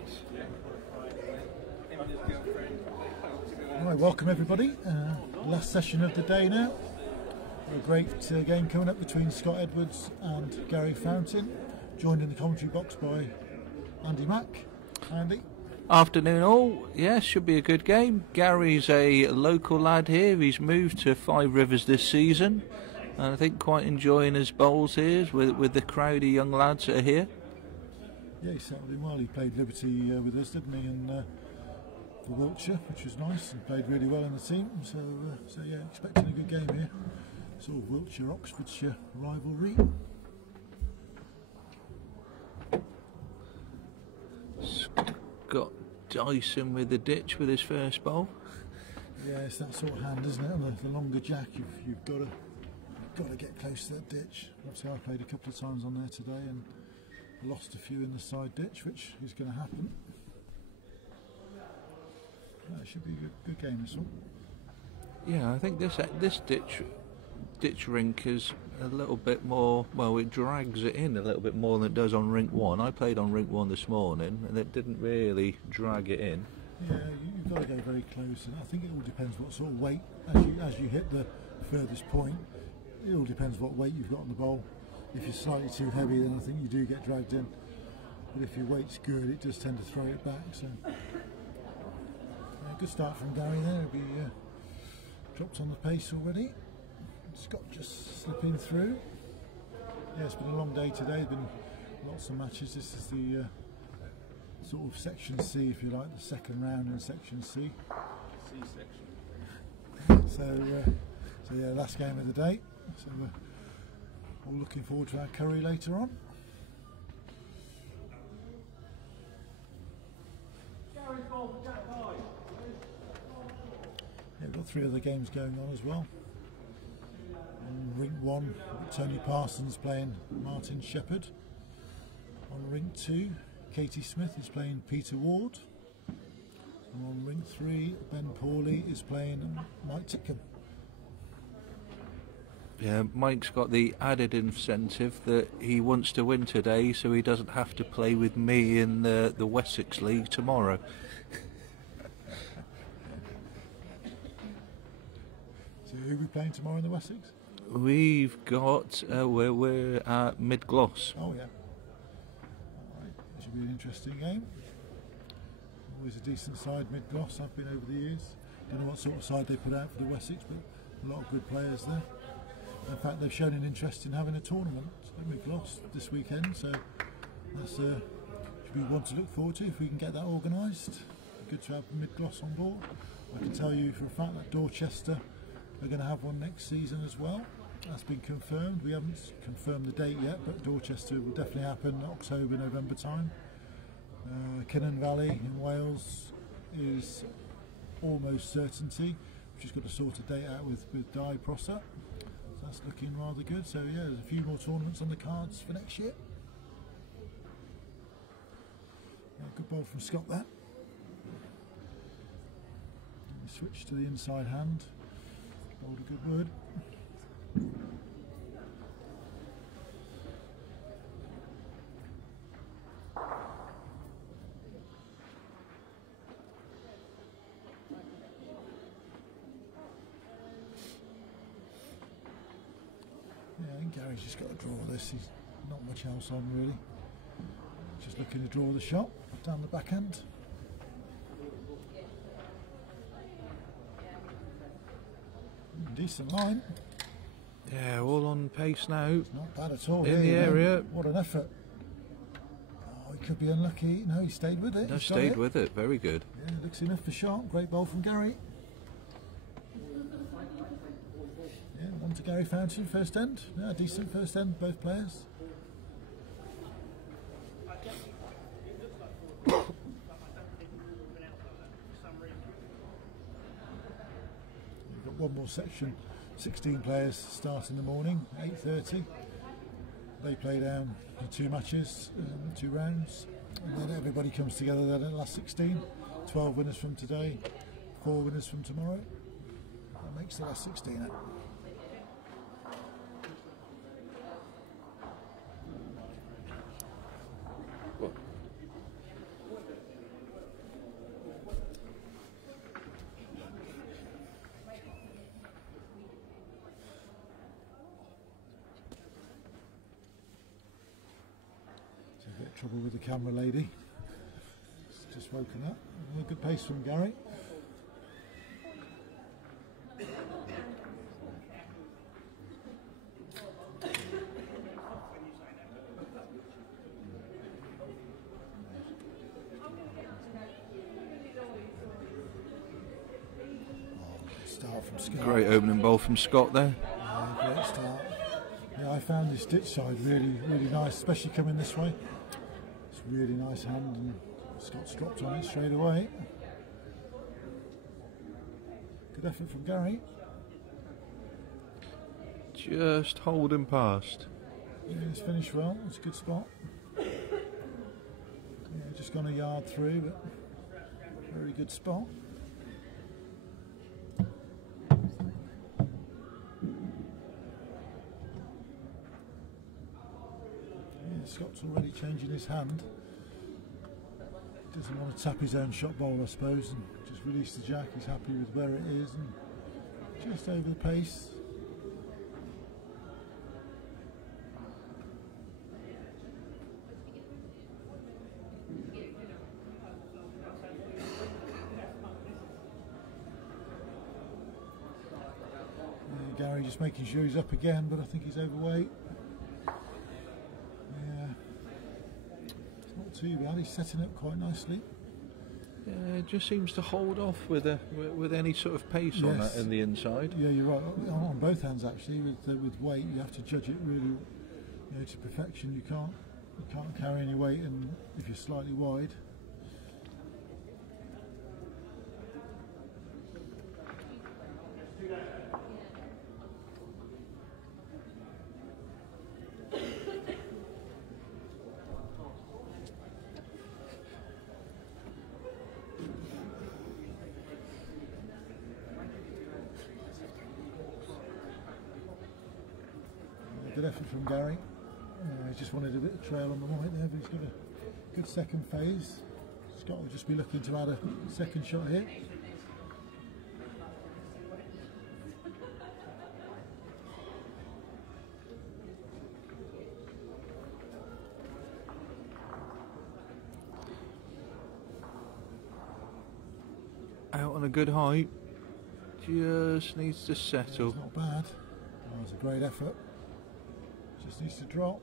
nuts. Right, welcome everybody. Last session of the day now. A great game coming up between Scott Edwards and Gary Fountain, joined in the commentary box by Andy Mack. Andy? Afternoon all. Yes, should be a good game. Gary's a local lad here. He's moved to Five Rivers this season, and I think quite enjoying his bowls here with the crowd of young lads that are here. Yeah, he settled in well. He played Liberty with us, didn't he? And for Wiltshire, which was nice, and played really well in the team. So yeah, expecting a good game here. Sort of Wiltshire-Oxfordshire rivalry. Got Dyson with the ditch with his first bowl. Yeah, it's that sort of hand, isn't it? On the longer jack, you've got to get close to that ditch. Obviously, I played a couple of times on there today and lost a few in the side ditch, which is going to happen. It should be a good game, this one. Yeah, I think this ditch rink is a little bit more, well, it drags it in a little bit more than it does on rink 1. I played on rink 1 this morning and it didn't really drag it in. Yeah, you've got to go very close, and I think it all depends what sort of weight, as you hit the furthest point, it all depends what weight you've got on the bowl. If you're slightly too heavy, then I think you do get dragged in, but if your weight's good, it does tend to throw it back. So good start from Gary there. He'll be dropped on the pace already. Scott just slipping through. Yeah, it's been a long day today. There's been lots of matches. This is the sort of section C, if you like, the second round in section C. C section. So yeah, last game of the day. So we're all looking forward to our curry later on. Yeah, we've got 3 other games going on as well. On rink 1, Tony Parsons playing Martin Shepherd. On rink 2, Katie Smith is playing Peter Ward. And on rink 3, Ben Pawley is playing Mike Tickham. Yeah, Mike's got the added incentive that he wants to win today, so he doesn't have to play with me in the Wessex League tomorrow. So who are we playing tomorrow in the Wessex? We've got we're at Mid-Gloss. Oh yeah. Alright, it should be an interesting game. Always a decent side, Mid-Gloss. I've been over the years. Don't know what sort of side they put out for the Wessex, but a lot of good players there. In fact, they've shown an interest in having a tournament at Mid-Gloss this weekend, so that's should be one to look forward to if we can get that organised. Good to have Mid-Gloss on board. I can tell you for a fact that Dorchester are going to have one next season as well. That's been confirmed. We haven't confirmed the date yet, but Dorchester will definitely happen October, November time. Cynon Valley in Wales is almost certainty. We've just got to sort a date out with Di Prosser. So that's looking rather good. So yeah, there's a few more tournaments on the cards for next year. Yeah, good ball from Scott there. Switch to the inside hand. Bowled a good word. Yeah, I think Gary's just got to draw this. He's not much else on really. Just looking to draw the shot down the backhand. Decent line. Yeah, all on pace now. It's not bad at all. In the area. What an effort. Oh, he could be unlucky. No, he stayed with it. No, stayed with it. Very good. Yeah, looks enough for shot. Great ball from Gary. Yeah, one to Gary Fountain, first end. Yeah, decent first end, both players. One more section, 16 players start in the morning, 8:30. They play down in 2 matches, 2 rounds, and then everybody comes together then at the last 16. 12 winners from today, 4 winners from tomorrow. That makes the last 16 out. Trouble with the camera lady. It's just woken up. A good pace from Gary. Start from Scott. Great opening bowl from Scott there. Yeah, great start. Yeah, I found this ditch side really nice, especially coming this way. It's a really nice hand, and Scott's dropped on it straight away. Good effort from Gary. Just holding past. Yeah, it's finished well. It's a good spot. Yeah, just gone a yard through, but very good spot. Scott's already changing his hand. Doesn't want to tap his own shot bowl, I suppose, and just release the jack. He's happy with where it is and just over the pace. Gary just making sure he's up again, but I think he's overweight. Too bad. He's setting up quite nicely. Yeah, it just seems to hold off with any sort of pace on that in the inside. Yeah, you're right. On both hands actually. With weight, you have to judge it really, to perfection. You can't carry any weight, and if you're slightly wide. Good effort from Gary. He just wanted a bit of trail on the white there, but he's got a good second phase. Scott will just be looking to add a second shot here. Out on a good height. Just needs to settle. It's not bad. Oh, it's a great effort. Just needs to drop.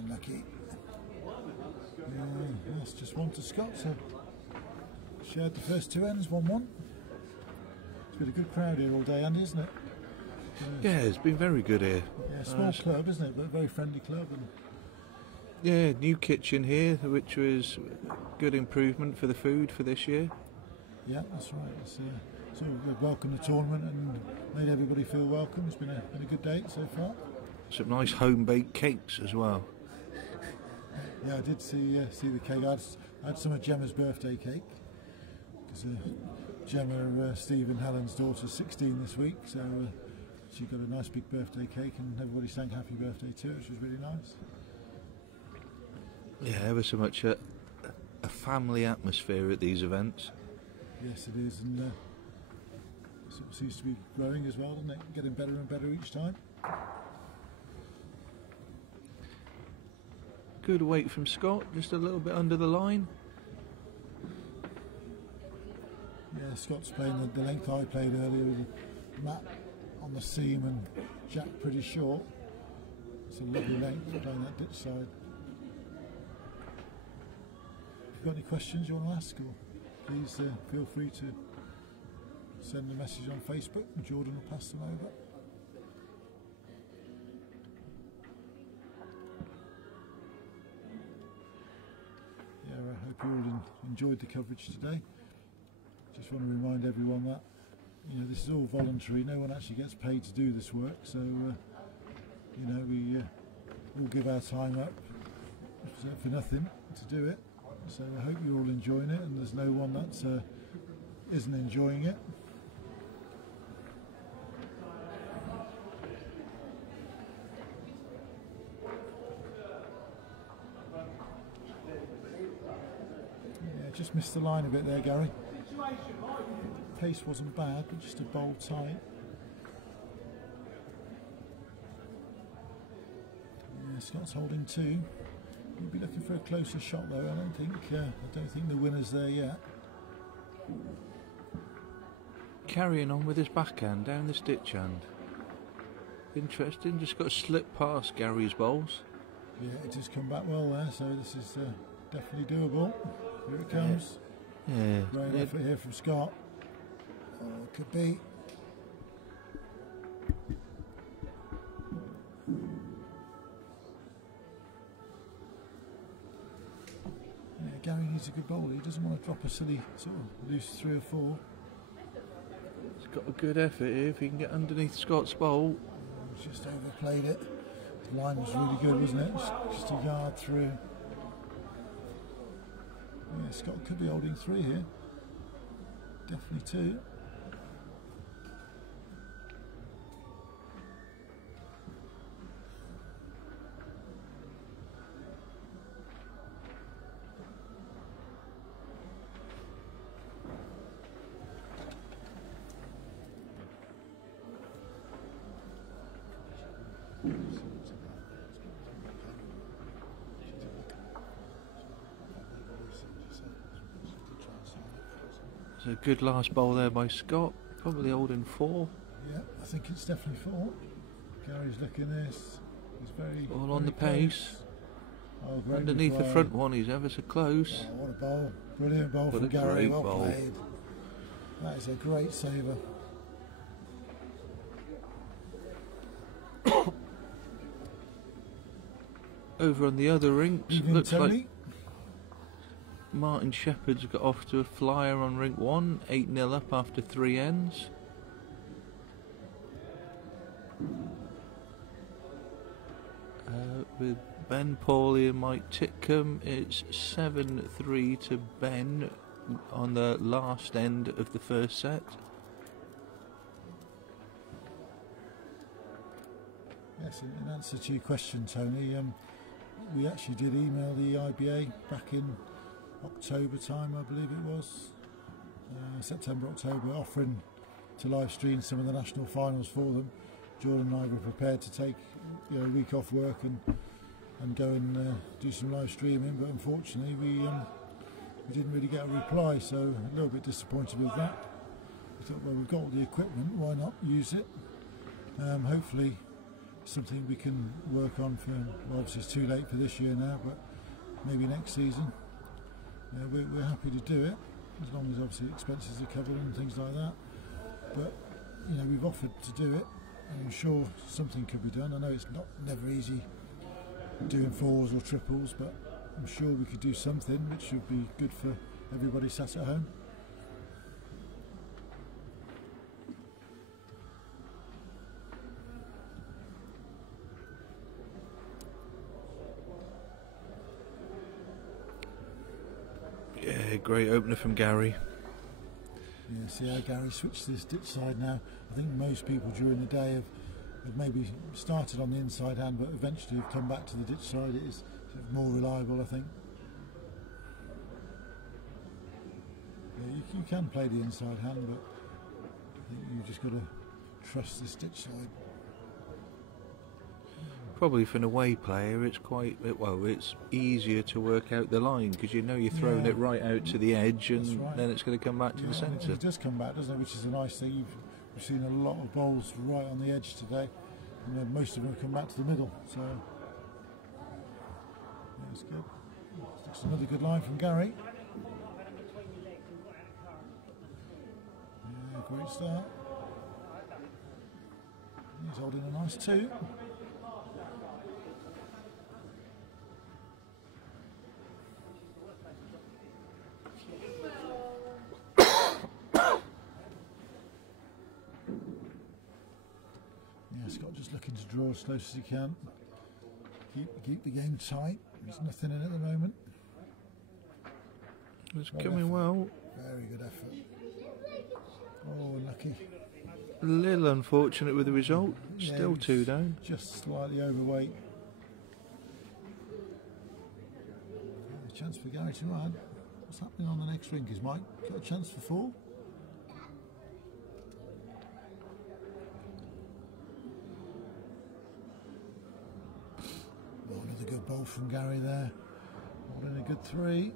Unlucky. Yeah, that's just one to Scott, so shared the first two ends, 1-1. It's been a good crowd here all day, Andy, isn't it? Yeah, it's been very good here. Yeah, small club, isn't it? But a very friendly club. And yeah, new kitchen here, which was good improvement for the food for this year. Yeah, that's right. It's sort of welcomed the tournament and made everybody feel welcome. It's been a good day so far. Some nice home baked cakes as well. Yeah, I did see the cake. I had some of Gemma's birthday cake because Gemma, Steve and Helen's daughter's 16 this week, so she got a nice big birthday cake and everybody sang happy birthday to her, which was really nice. Yeah, ever so much a family atmosphere at these events. Yes, it is, and it sort of seems to be growing as well, doesn't it? Getting better and better each time. Good weight from Scott, just a little bit under the line. Yeah, Scott's playing the length I played earlier with Matt on the seam and Jack pretty short. It's a lovely length playing that ditch side. If you've got any questions you want to ask, or please feel free to send a message on Facebook and Jordan will pass them over. Yeah, I hope you all enjoyed the coverage today. Just want to remind everyone that this is all voluntary. No one actually gets paid to do this work, so we all give our time up for nothing to do it. So I hope you're all enjoying it, and there's no one that isn't enjoying it. Yeah, just missed the line a bit there, Gary. Pace wasn't bad, but just a bowl tight. Yeah, Scott's holding two. You'd be looking for a closer shot though. I don't think the winner's there yet. Carrying on with his backhand down the stitch hand. Interesting, just got to slip past Gary's bowls. Yeah, it has come back well there, so this is definitely doable. Here it comes. Yeah. Great effort here from Scott. Oh, it could be. Yeah, Gary needs a good bowler. He doesn't want to drop a silly sort of loose 3 or 4. He's got a good effort here. If he can get underneath Scott's bowl. He's just overplayed it. The line was really good, wasn't it? Just a yard through. Yeah, Scott could be holding 3 here. Definitely 2. It's a good last bowl there by Scott. Probably holding 4. Yeah, I think it's definitely 4. Gary's looking this. He's very All on very the pace. Oh, great Underneath the reply. front one, he's ever so close. Oh, what a bowl. Brilliant bowl What from a Gary. great Well bowl. played. That is a great saver. Over on the other rinks, Evening, looks Tony. like Martin Shepherd's got off to a flyer on rink 1, 8-0 up after 3 ends. With Ben Pawley and Mike Titcombe, it's 7-3 to Ben on the last end of the first set. Yes, in answer to your question, Tony, we actually did email the IBA back in October time, I believe it was, September, October, offering to live stream some of the national finals for them. Jordan and I were prepared to take a week off work and go and do some live streaming, but unfortunately we didn't really get a reply, so a little bit disappointed with that. We thought, well, we've got all the equipment, why not use it? Hopefully something we can work on for, well, obviously it's too late for this year now, but maybe next season. We're happy to do it, as long as obviously expenses are covered and things like that. But we've offered to do it, and I'm sure something could be done. I know it's never easy doing 4s or triples, but I'm sure we could do something which would be good for everybody sat at home. Yeah, great opener from Gary. Yeah, see how Gary switched to this ditch side now. I think most people during the day have maybe started on the inside hand, but eventually have come back to the ditch side. It is sort of more reliable, I think. Yeah, you can play the inside hand, but I think you've just got to trust this ditch side. Probably for an away player, it's it's easier to work out the line because you're throwing it right out to the edge, and right. then it's going to come back to the And centre. it does come back, doesn't it? Which is a nice thing. We've seen a lot of bowls right on the edge today, and then most of them have come back to the middle. So yeah, it's good. That's another good line from Gary. Yeah, great start. He's holding a nice 2. Scott just looking to draw as close as he can. Keep the game tight. There's nothing in it at the moment. It's coming well. Very good effort. Oh, unlucky. A little unfortunate with the result. Yeah, Still 2 down. Just slightly overweight. A chance for Gary to add. What's happening on the next rink? Is Mike got a chance for 4? Another good bowl from Gary there. in a good 3.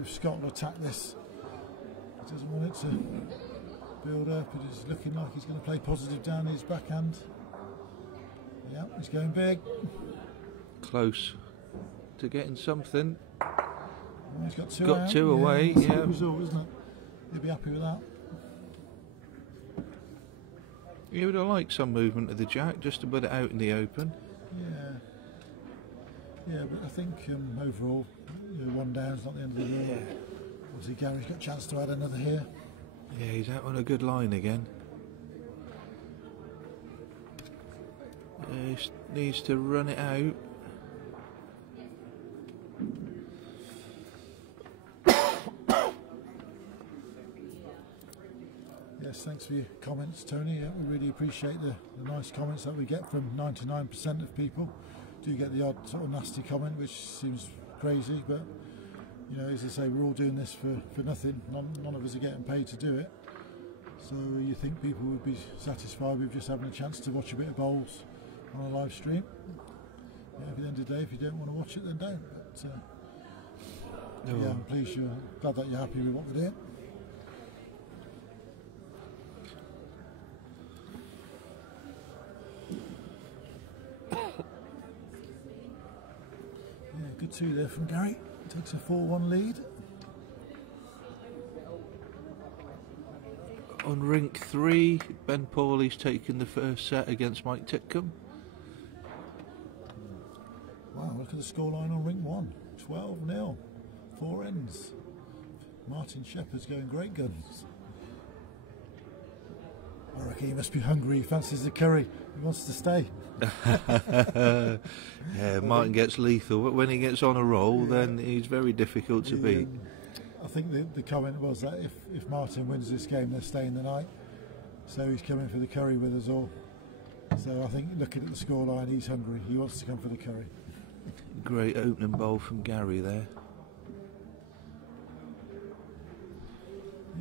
If Scott will attack this, he doesn't want it to build up. It is looking like he's going to play positive down his backhand. Yeah, he's going big. Close to getting something. Well, he's got 2 Got out. 2 away, That's a yeah. good result, isn't it? He'll be happy with that. You would have liked some movement of the jack just to put it out in the open. Yeah. Yeah, but I think overall, 1 down's not the end of the world. Yeah. Obviously, Gary's got a chance to add another here. Yeah, he's out on a good line again. He needs to run it out. Yes, thanks for your comments, Tony. Yeah, we really appreciate the nice comments that we get from 99% of people. Do get the odd sort of nasty comment, which seems crazy, but as I say, we're all doing this for nothing. None of us are getting paid to do it. So you think people would be satisfied with just having a chance to watch a bit of bowls on a live stream? Yeah, at the end of the day, if you don't want to watch it, then don't. But Oh. yeah, I'm pleased glad that you're happy with what we're doing. Yeah, good 2 there from Gary. Takes a 4-1 lead. On rink 3, Ben Pawley's taken the first set against Mike Titcombe. Wow, look at the scoreline on ring 1. 12-0. 4 ends. Martin Shepherd's going great guns. I reckon he must be hungry. He fancies the curry. He wants to stay. Yeah, Martin gets lethal, but when he gets on a roll, then he's very difficult to beat. I think the comment was that if Martin wins this game, they're staying the night. So he's coming for the curry with us all. So I think looking at the scoreline, he's hungry. He wants to come for the curry. Great opening bowl from Gary there.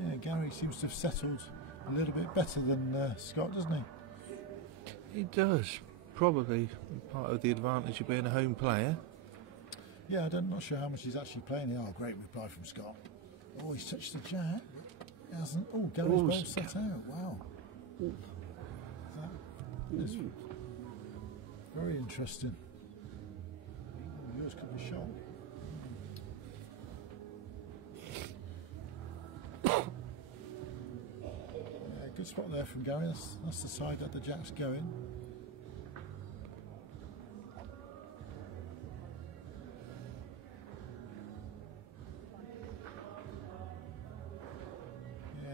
Yeah, Gary seems to have settled a little bit better than Scott, doesn't he? He does. Probably part of the advantage of being a home player. Yeah, I'm not sure how much he's actually playing. Oh, great reply from Scott. Oh, he's touched the jack. He hasn't. Oh, Gary's Oh, ball set out. Wow. That is very interesting. Oh, yours could be shot. Yeah, good spot there from Gary. That's the side that the jack's going.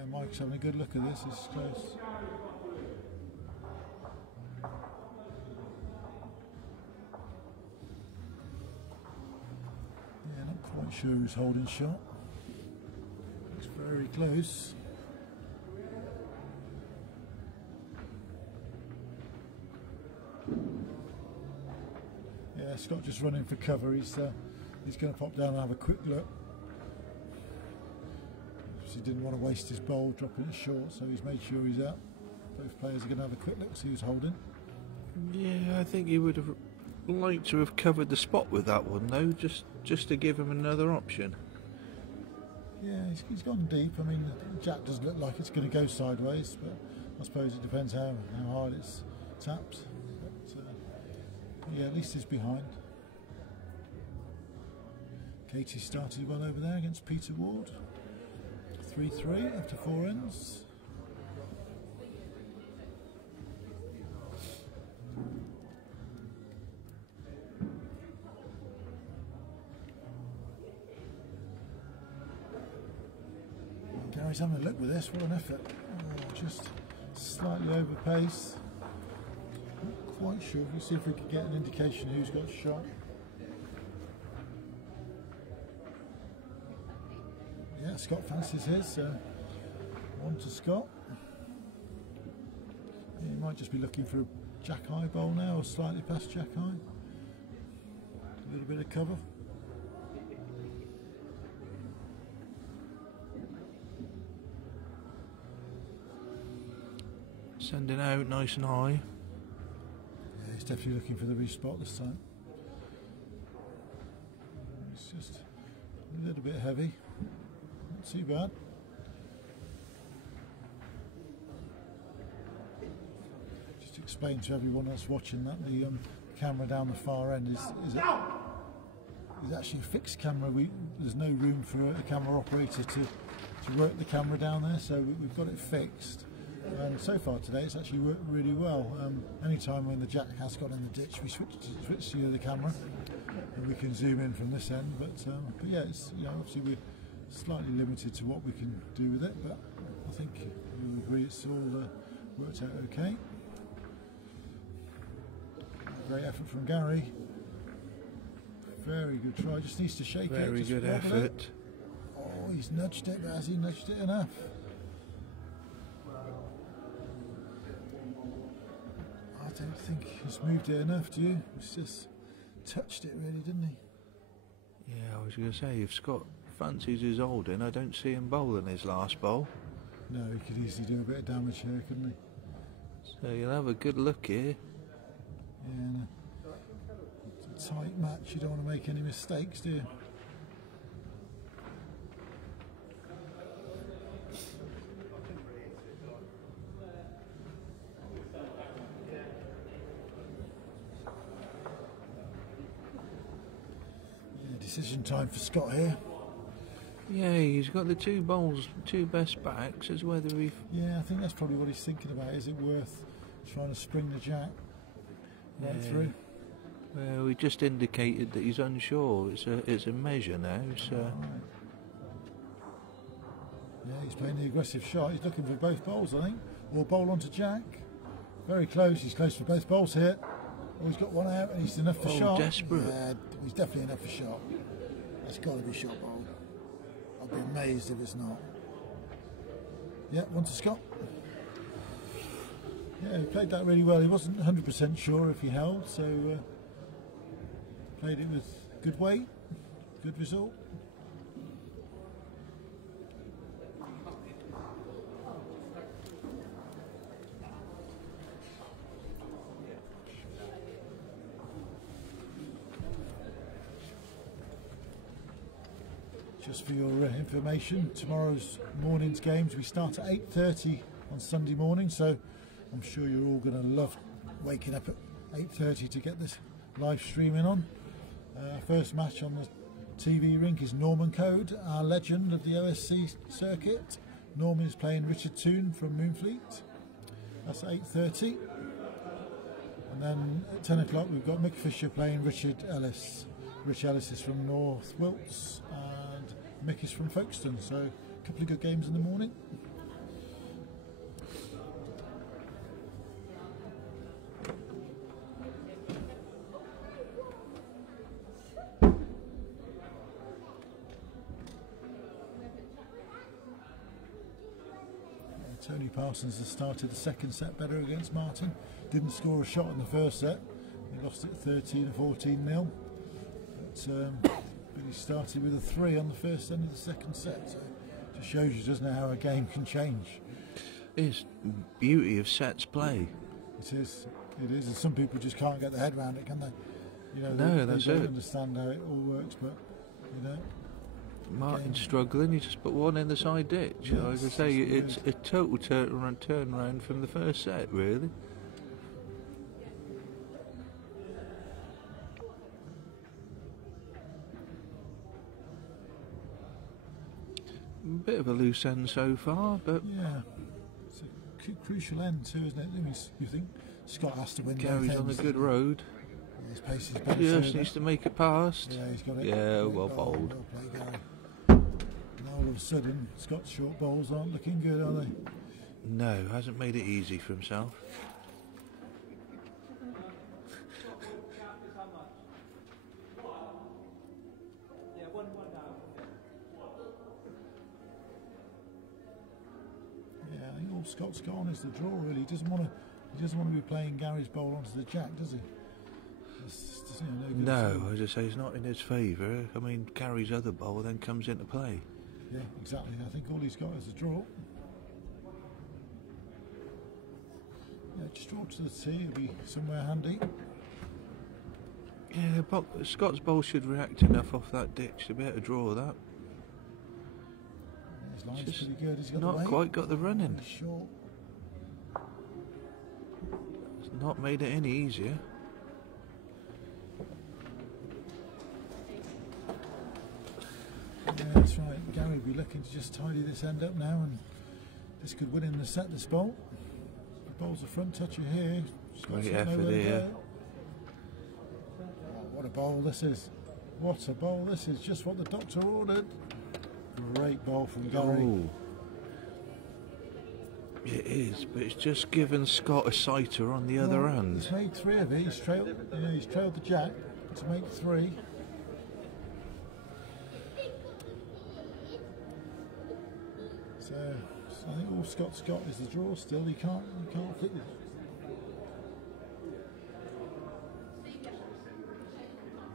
Mike's having a good look at this. It's close. Yeah, not quite sure who's holding shot. It's very close. Yeah, Scott just running for cover. He's going to pop down and have a quick look. He didn't want to waste his bowl dropping it short, so he's made sure he's out. Both players are going to have a quick look, see who's holding. Yeah, I think he would have liked to have covered the spot with that one, though, just to give him another option. Yeah, he's gone deep. I mean, the jack does look like it's going to go sideways, but I suppose it depends how hard it's tapped. But, yeah, at least he's behind. Katie started well over there against Peter Ward. 3-3 after 4 ends. Gary's having a look with this. What an effort! Oh, just slightly over pace. Not quite sure. Let's see if we can get an indication who's got shot. Yeah, Scott fancies his. 1 to Scott. He might just be looking for a jack high bowl now, or slightly past jack high. A little bit of cover. Sending out nice and high. Yeah, he's definitely looking for the respot this time. A little bit heavy. Not too bad. Just to explain to everyone else watching that the camera down the far end is actually a fixed camera. There's no room for a camera operator to work the camera down there, so we've got it fixed. And so far today it's actually worked really well. Anytime when the jack has gone in the ditch, we switch to the other camera and we can zoom in from this end. But yeah, it's, obviously we're slightly limited to what we can do with it, but I think you'll agree it's all worked out okay. Great effort from Gary. Very good try. Just needs to shake it. Very good effort. Oh, he's nudged it, but has he nudged it enough? I don't think he's moved it enough, do you? He's just touched it really, didn't he? Yeah, I was going to say, if Scott fancies his holding, I don't see him bowling his last bowl. No, he could easily do a bit of damage here, couldn't he? So you'll have a good look here. Yeah, it's a tight match, you don't want to make any mistakes, do you? Decision time for Scott here. Yeah, he's got the two bowls, two best backs. It's whether he. Yeah, I think that's probably what he's thinking about. Is it worth trying to spring the jack right through? Well, we just indicated that he's unsure. It's a measure now. So. Right. Yeah, he's playing the aggressive shot. He's looking for both bowls, I think, or bowl onto jack. Very close. He's close for both bowls here. Oh, he's got one out and he's enough for shot. Desperate. Yeah, he's definitely enough for shot. That's got to be shot bowled. I'd be amazed if it's not. Yeah, one to Scott. Yeah, he played that really well. He wasn't 100% sure if he held, so played it with good weight, good result. Just for your information, tomorrow's morning's games, we start at 8:30 on Sunday morning, so I'm sure you're all going to love waking up at 8:30 to get this live streaming on. First match on the TV rink is Norman Code, our legend of the OSC circuit. Norman is playing Richard Toone from Moonfleet. That's at 8:30. And then at 10 o'clock we've got Mick Fisher playing Richard Ellis. Rich Ellis is from North Wilts and Mick is from Folkestone, so a couple of good games in the morning. Tony Parsons has started the second set better against Martin. Didn't score a shot in the first set. He lost it 13 or 14-0. But he started with a 3 on the first end of the second set. So it just shows you, doesn't it, how a game can change. It's beauty of sets play. It is. It is. And some people just can't get their head around it, can they? You know, No, they that's don't it. understand how it all works, but you know. Martin's struggling, he just put one in the side ditch. Yes, Like I say, it's it's a total turnaround from the first set, really. Bit of a loose end so far, but Yeah, it's a crucial end too, isn't it? I mean, you think Scott has to win. Gary's both on a ends. good road. Yeah, his pace is better. Just so needs to make it past. yeah, he's got it. Yeah, well bowled. Well played, Gary. And all of a sudden, Scott's short bowls aren't looking good, are they? No, hasn't made it easy for himself. Yeah, I think all Scott's gone is the draw. Really, he doesn't want to. He doesn't want to be playing Gary's bowl onto the jack, does he? That's just, no good at all. No, as I say, it's not in his favour. I mean, Gary's other bowl then comes into play. Yeah, exactly. I think all he's got is a draw. Yeah, just draw to the tee. It'll be somewhere handy. Yeah, but Scott's bowl should react enough off that ditch to be able to draw that. line's Just pretty good. He's got not the weight. quite got the running. He's short. It's not made it any easier. Yeah, that's right. Gary will be looking to just tidy this end up now, and this could win in the set, this bowl. The bowl's a front toucher here. Great effort here. Oh, what a bowl this is. What a bowl this is. Just what the doctor ordered. Great bowl from Gary. Oh. It is, but it's just given Scott a sighter on the other hand. He's made 3 of it. He's trailed the jack to make 3. So I think all Scott's got is the draw still. He can't fit it.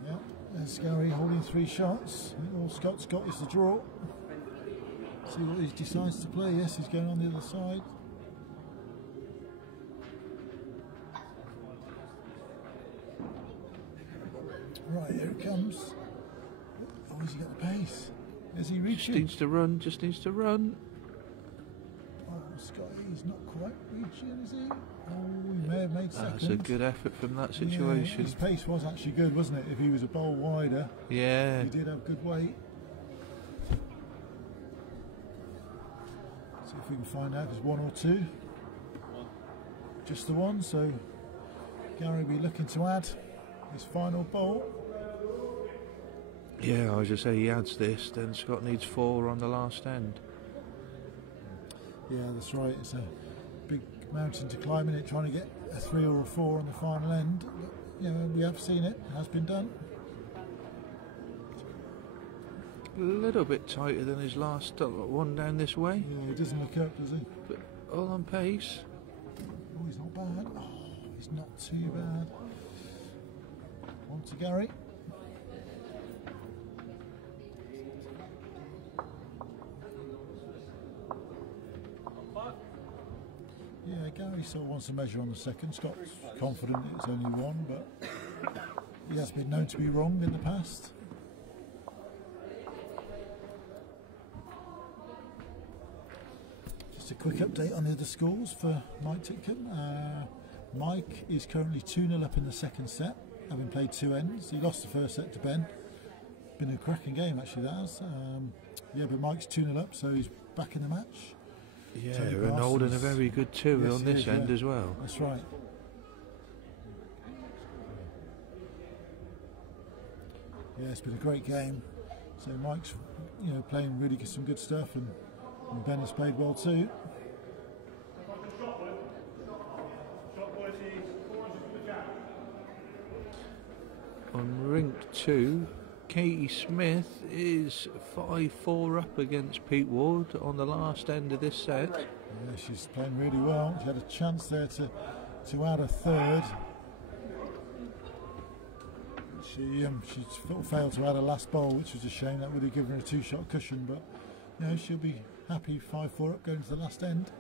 Yeah, there's Gary holding 3 shots. I think all Scott's got is the draw. See what he decides to play. Yes, he's going on the other side. Right, here it comes. Oh, has he got the pace? Is he Just reaching? needs to run, just needs to run. Oh, Scotty's not quite reaching, is he? Oh, he may have made second. That's a good effort from that Yeah, situation. his pace was actually good, wasn't it? If he was a bowl wider, Yeah. he did have good weight. See if we can find out if it's 1 or 2. Just the 1, so Gary will be looking to add his final bowl. Yeah, I was just say he adds this, then Scott needs 4 on the last end. Yeah, that's right. It's a big mountain to climb in it, trying to get a 3 or a 4 on the final end. But, you know, we have seen it. It has been done. A little bit tighter than his last one down this way, Yeah, he doesn't look up, does he? but all on pace. Oh, he's not bad. Oh, he's not too bad. On to Gary. Yeah, Gary sort of wants to measure on the second. Scott's confident it's only 1, but he has been known to be wrong in the past. Just a quick update on the other scores for Mike Titcombe. Mike is currently 2-0 up in the second set, having played 2 ends. He lost the first set to Ben. Been a cracking game actually, that has. Yeah, but Mike's 2-0 up, so he's back in the match. Yeah, Tony and holding a Parsons. very good 2 Yes, on he this is, end yeah. as well. That's right. Yeah, it's been a great game. So Mike's, playing really some good stuff, and Ben has played well too. On rink 2, Katie Smith is 5-4 up against Pete Ward on the last end of this set. Yeah, she's playing really well. She had a chance there to add a 3rd. She sort of failed to add a last bowl, which was a shame. That would have given her a 2-shot cushion, but she'll be happy 5-4 up going to the last end.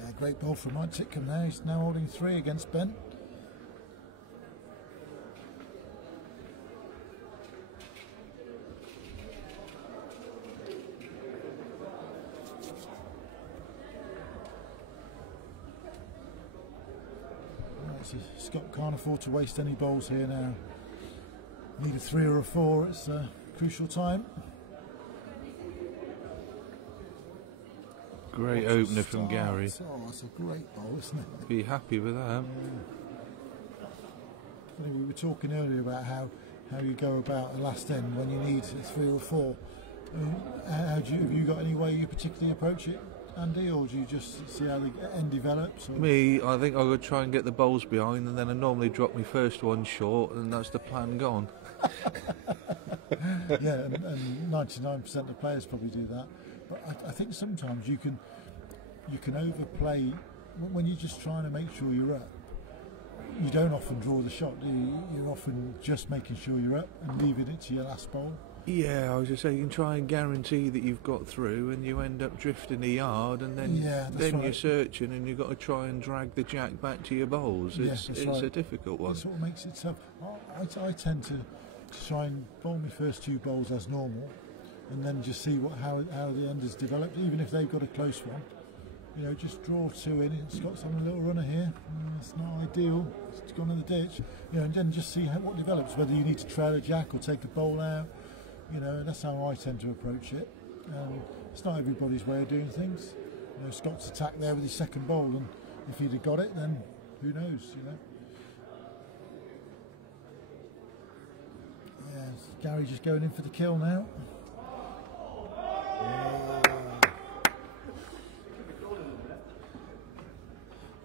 Yeah, great ball from Mike Titcombe there. He's now holding 3 against Ben. So Scott can't afford to waste any bowls here now. Need a 3 or a 4. It's a crucial time. Great What a opener from start. Gary. Oh, that's a great bowl, isn't it? Be happy with that. We were talking earlier about how you go about a last end when you need a 3 or 4. Have you got any way you particularly approach it, Andy, or do you just see how the end develops? Or? Me, I think I would try and get the bowls behind, and then I normally drop my first one short, and that's the plan gone. Yeah, and 99% of players probably do that. But I think sometimes you can overplay when you're just trying to make sure you're up. you don't often draw the shot, do you? You're often just making sure you're up and leaving it to your last bowl. Yeah, I was just saying, you can try and guarantee that you've got through, and you end up drifting a yard, and then that's you're right. searching, and you've got to try and drag the jack back to your bowls. It's that's it's right. a difficult one. That's what makes it tough. I tend to try and bowl my first 2 bowls as normal, and then just see how the end has developed. Even if they've got a close one, you know, just draw 2 in. Scott's having a little runner here. It's not ideal. It's gone in the ditch. You know, and then just see what develops. Whether you need to trail a jack or take a bowl out. You know, and that's how I tend to approach it. It's not everybody's way of doing things. You know, Scott's attacked there with his second bowl, and if he'd have got it, then who knows? You know. Yeah, Gary just going in for the kill now.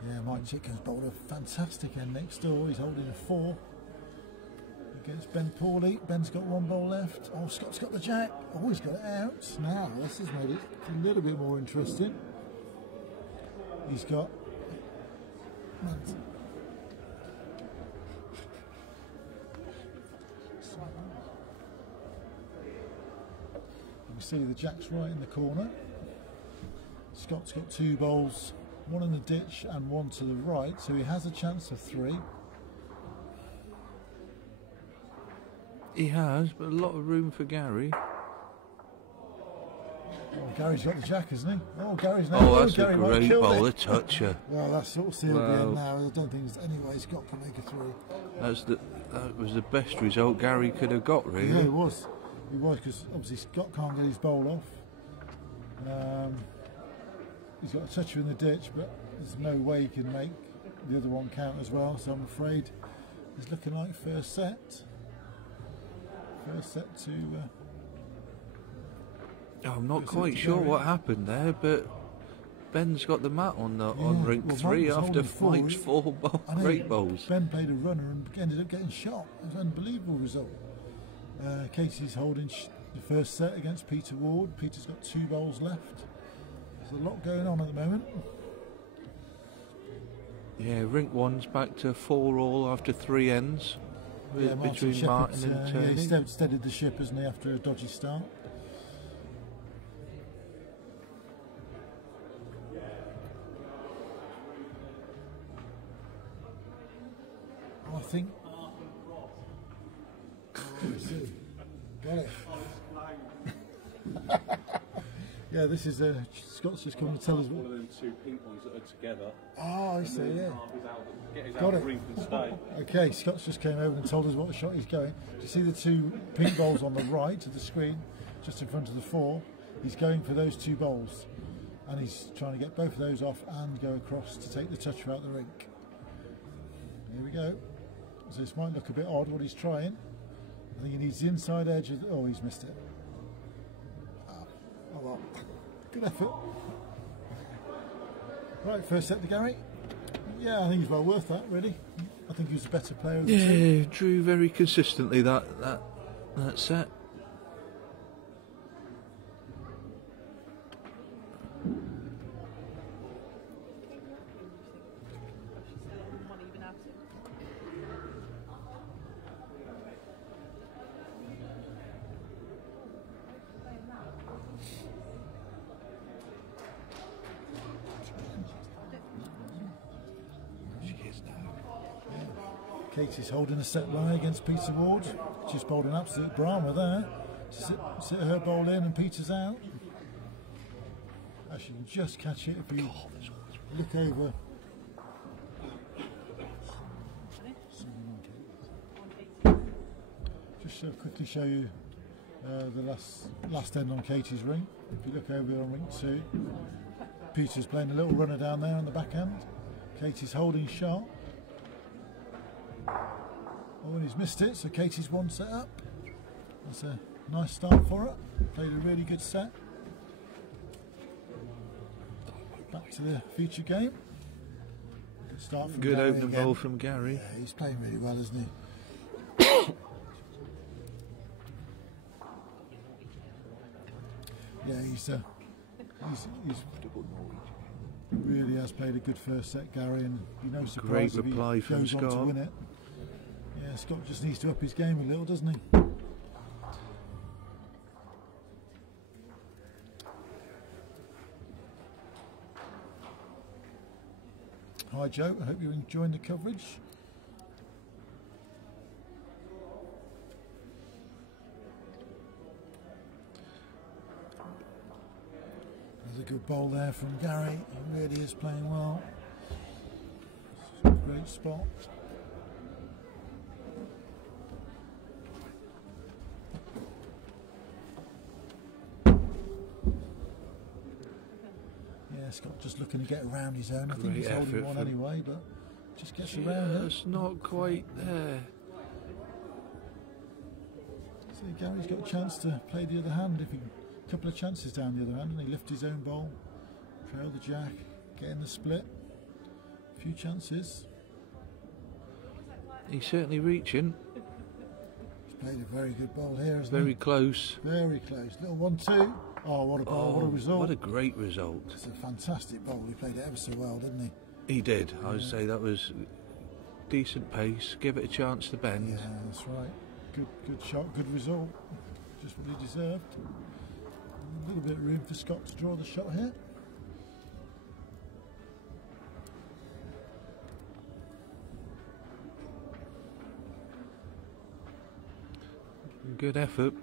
Yeah, Mike Chitkin's bowled a fantastic end next door. He's holding a 4 against Ben Pawley. Ben's got 1 bowl left. Oh, Scott's got the jack. Oh, he's got it out. Now, this has made it a little bit more interesting. He's got... You can see the jack's right in the corner. Scott's got 2 bowls, 1 in the ditch and 1 to the right, so he has a chance of 3. He has, but a lot of room for Gary. Oh, Gary's got the jack, hasn't he? Oh, Gary's now. Oh, that's Gary a might great kill bowl, it. a toucher. Well, that's sort of sealed the Well, end now. I don't think there's any way Scott can make a 3. That was the best result Gary could have got, really. Yeah, it was. It was, because obviously Scott can't get his bowl off. He's got a toucher in the ditch, but there's no way he can make the other one count as well, so I'm afraid it's looking like first set. First set to... I'm not First quite set to sure Gary. what happened there, but Ben's got the mat on on Yeah, rink well, 3 Mike was after holding Mike's 4. 4 I know, great bowls. Ben played a runner and ended up getting shot. It was an unbelievable result. Casey's holding the first set against Peter Ward. Peter's got 2 bowls left. There's a lot going on at the moment. Yeah, rink 1's back to 4 all after 3 ends between Shepherd's, Martin and yeah, Turney. he steadied the ship, hasn't he, after a dodgy start. I think. Got it. Yeah, this is Scott's just coming to tell us One what. of them 2 pink ones that are together. Oh, I see. Yeah. Get his Got out it. of rink and stay. Okay, Scott's just came over and told us what shot he's going. Do you see the 2 pink bowls on the right of the screen, just in front of the 4? He's going for those 2 bowls, and he's trying to get both of those off and go across to take the toucher out the rink. Here we go. So this might look a bit odd what he's trying. I think he needs the inside edge of the, oh, he's missed it. Oh well, good effort. Right, first set to Gary. Yeah, I think he's well worth that, really. I think he was a better player of the team. Yeah, drew very consistently that set. Katie's holding a set lie against Peter Ward. She's bowled an absolute drama there. Sit her bowl in and Peter's out. Actually, you can just catch it if you look over. Just quickly show you the last end on Katie's ring. If you look over on ring 2, Peter's playing a little runner down there on the back end. Katie's holding sharp. Oh, and he's missed it, so Katie's 1 set up. That's a nice start for her. Played a really good set. Back to the feature game. Good start from Good Gary opening again. bowl from Gary. Yeah, he's playing really well, isn't he? Yeah, Really has played a good first set, Gary, and be no Great surprise if he reply from goes on to Scott. win it. Yeah, Scott just needs to up his game a little, doesn't he? Hi Joe, I hope you're enjoying the coverage. There's a good bowl there from Gary, he really is playing well. Great spot. Yeah, Scott just looking to get around his own. I think he's Great holding effort one from- anyway, but just gets around it. It's not quite there. So Gary's got a chance to play the other hand. If he, a couple of chances down the other hand, and he lift his own bowl, trail the jack, get in the split. A few chances. He's certainly reaching. He's played a very good bowl here, hasn't Very he? close. Very close. Little 1-2. Oh, what a bowl! What a result! What a great result. It's a fantastic bowl. He played it ever so well, didn't he? He did. I would say that was decent pace. Give it a chance to bend. Yeah, that's right. Good shot, good result. Just what he deserved. A little bit of room for Scott to draw the shot here. Good effort.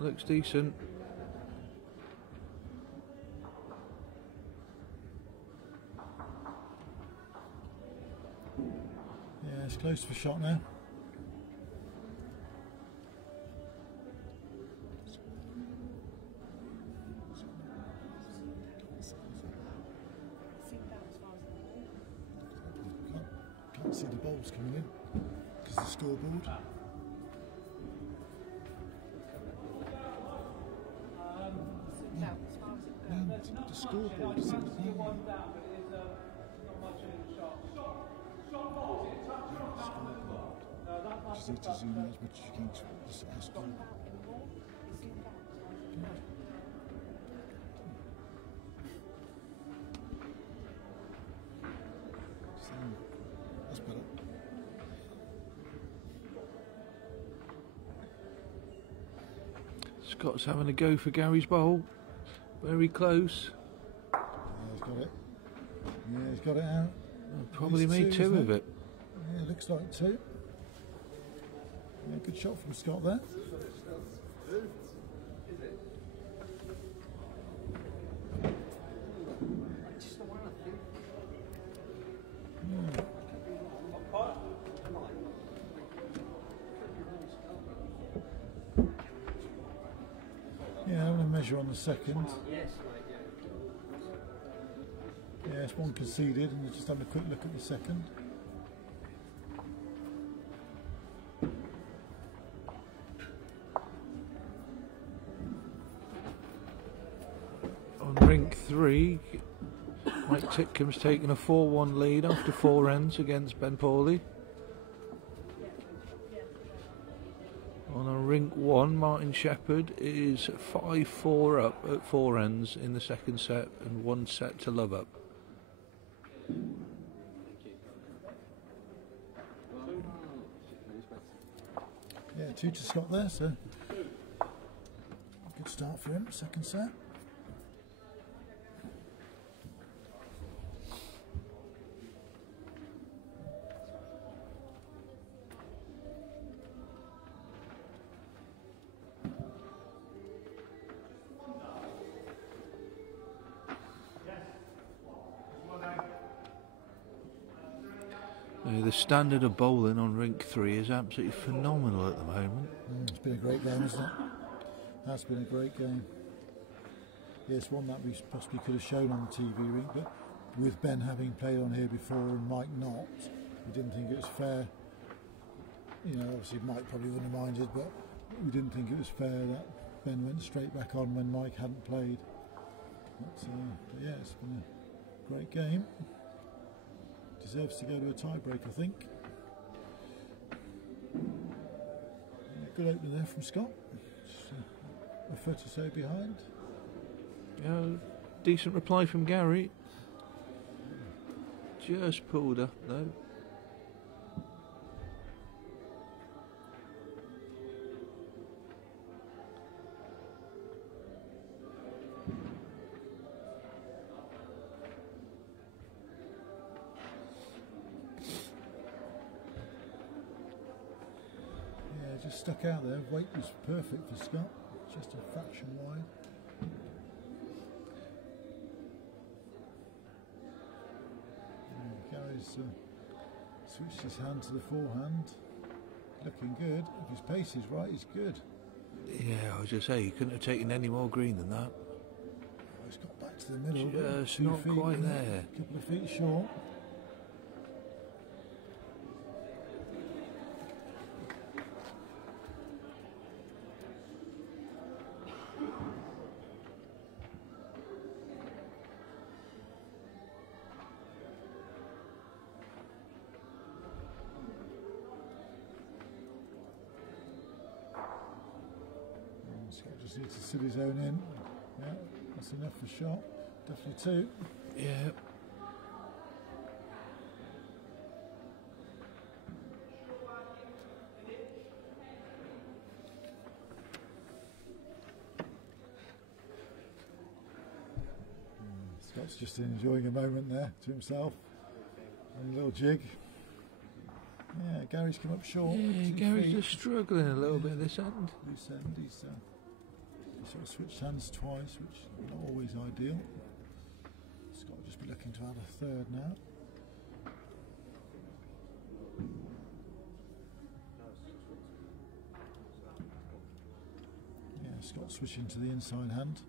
Looks decent. Yeah, it's close for shot now. Can't see the balls coming in because the scoreboard. Yeah, the scoreboard is in the corner. Just need to zoom out as much as you can to the scoreboard. That's better. Scott's having a go for Gary's bowl. Very close. Yeah, he's got it. Yeah, he's got it out. Probably At least made two isn't of it. Yeah, looks like two. Yeah, good shot from Scott there. Yeah, I'm going to measure on the second. Yeah, it's one conceded, and just having a quick look at the second. On rink 3, Mike Titcombe's taken a 4-1 lead after 4 ends against Ben Pawley. On a rink 1, Martin Shepherd is 5-4 up at 4 ends in the second set and 1 set to love up. Yeah, 2 to Scott there, so good start for him, second set. The standard of bowling on rink 3 is absolutely phenomenal at the moment. It's been a great game, isn't it? That's been a great game. Yeah, it's one that we possibly could have shown on the TV rink, but with Ben having played on here before and Mike not, we didn't think it was fair. You know, obviously Mike probably wouldn't have minded, but we didn't think it was fair that Ben went straight back on when Mike hadn't played. But yeah, it's been a great game. Deserves to go to a tie-break, I think. Good opener there from Scott. Just a foot or so behind. Yeah, decent reply from Gary. just pulled up though. Yeah, just stuck out there. Weight was perfect for Scott, just a fraction wide. Gary's switched his hand to the forehand. Looking good. If his pace is right, he's good. Yeah, I was just say he couldn't have taken any more green than that. Oh, he's got back to the middle. Just 2 not feet, quite there. A couple of feet short. Scott just needs to sit his own in. Yeah, that's enough for shot. Definitely 2. Yeah. Scott's just enjoying a moment there to himself. And a little jig. Yeah, Gary's come up short. Yeah, 2 Gary's feet. just struggling a little bit this end. Loose end. He's sort of switched hands twice, which is not always ideal. Scott will just be looking to add a third now. Yeah, Scott switching to the inside hand.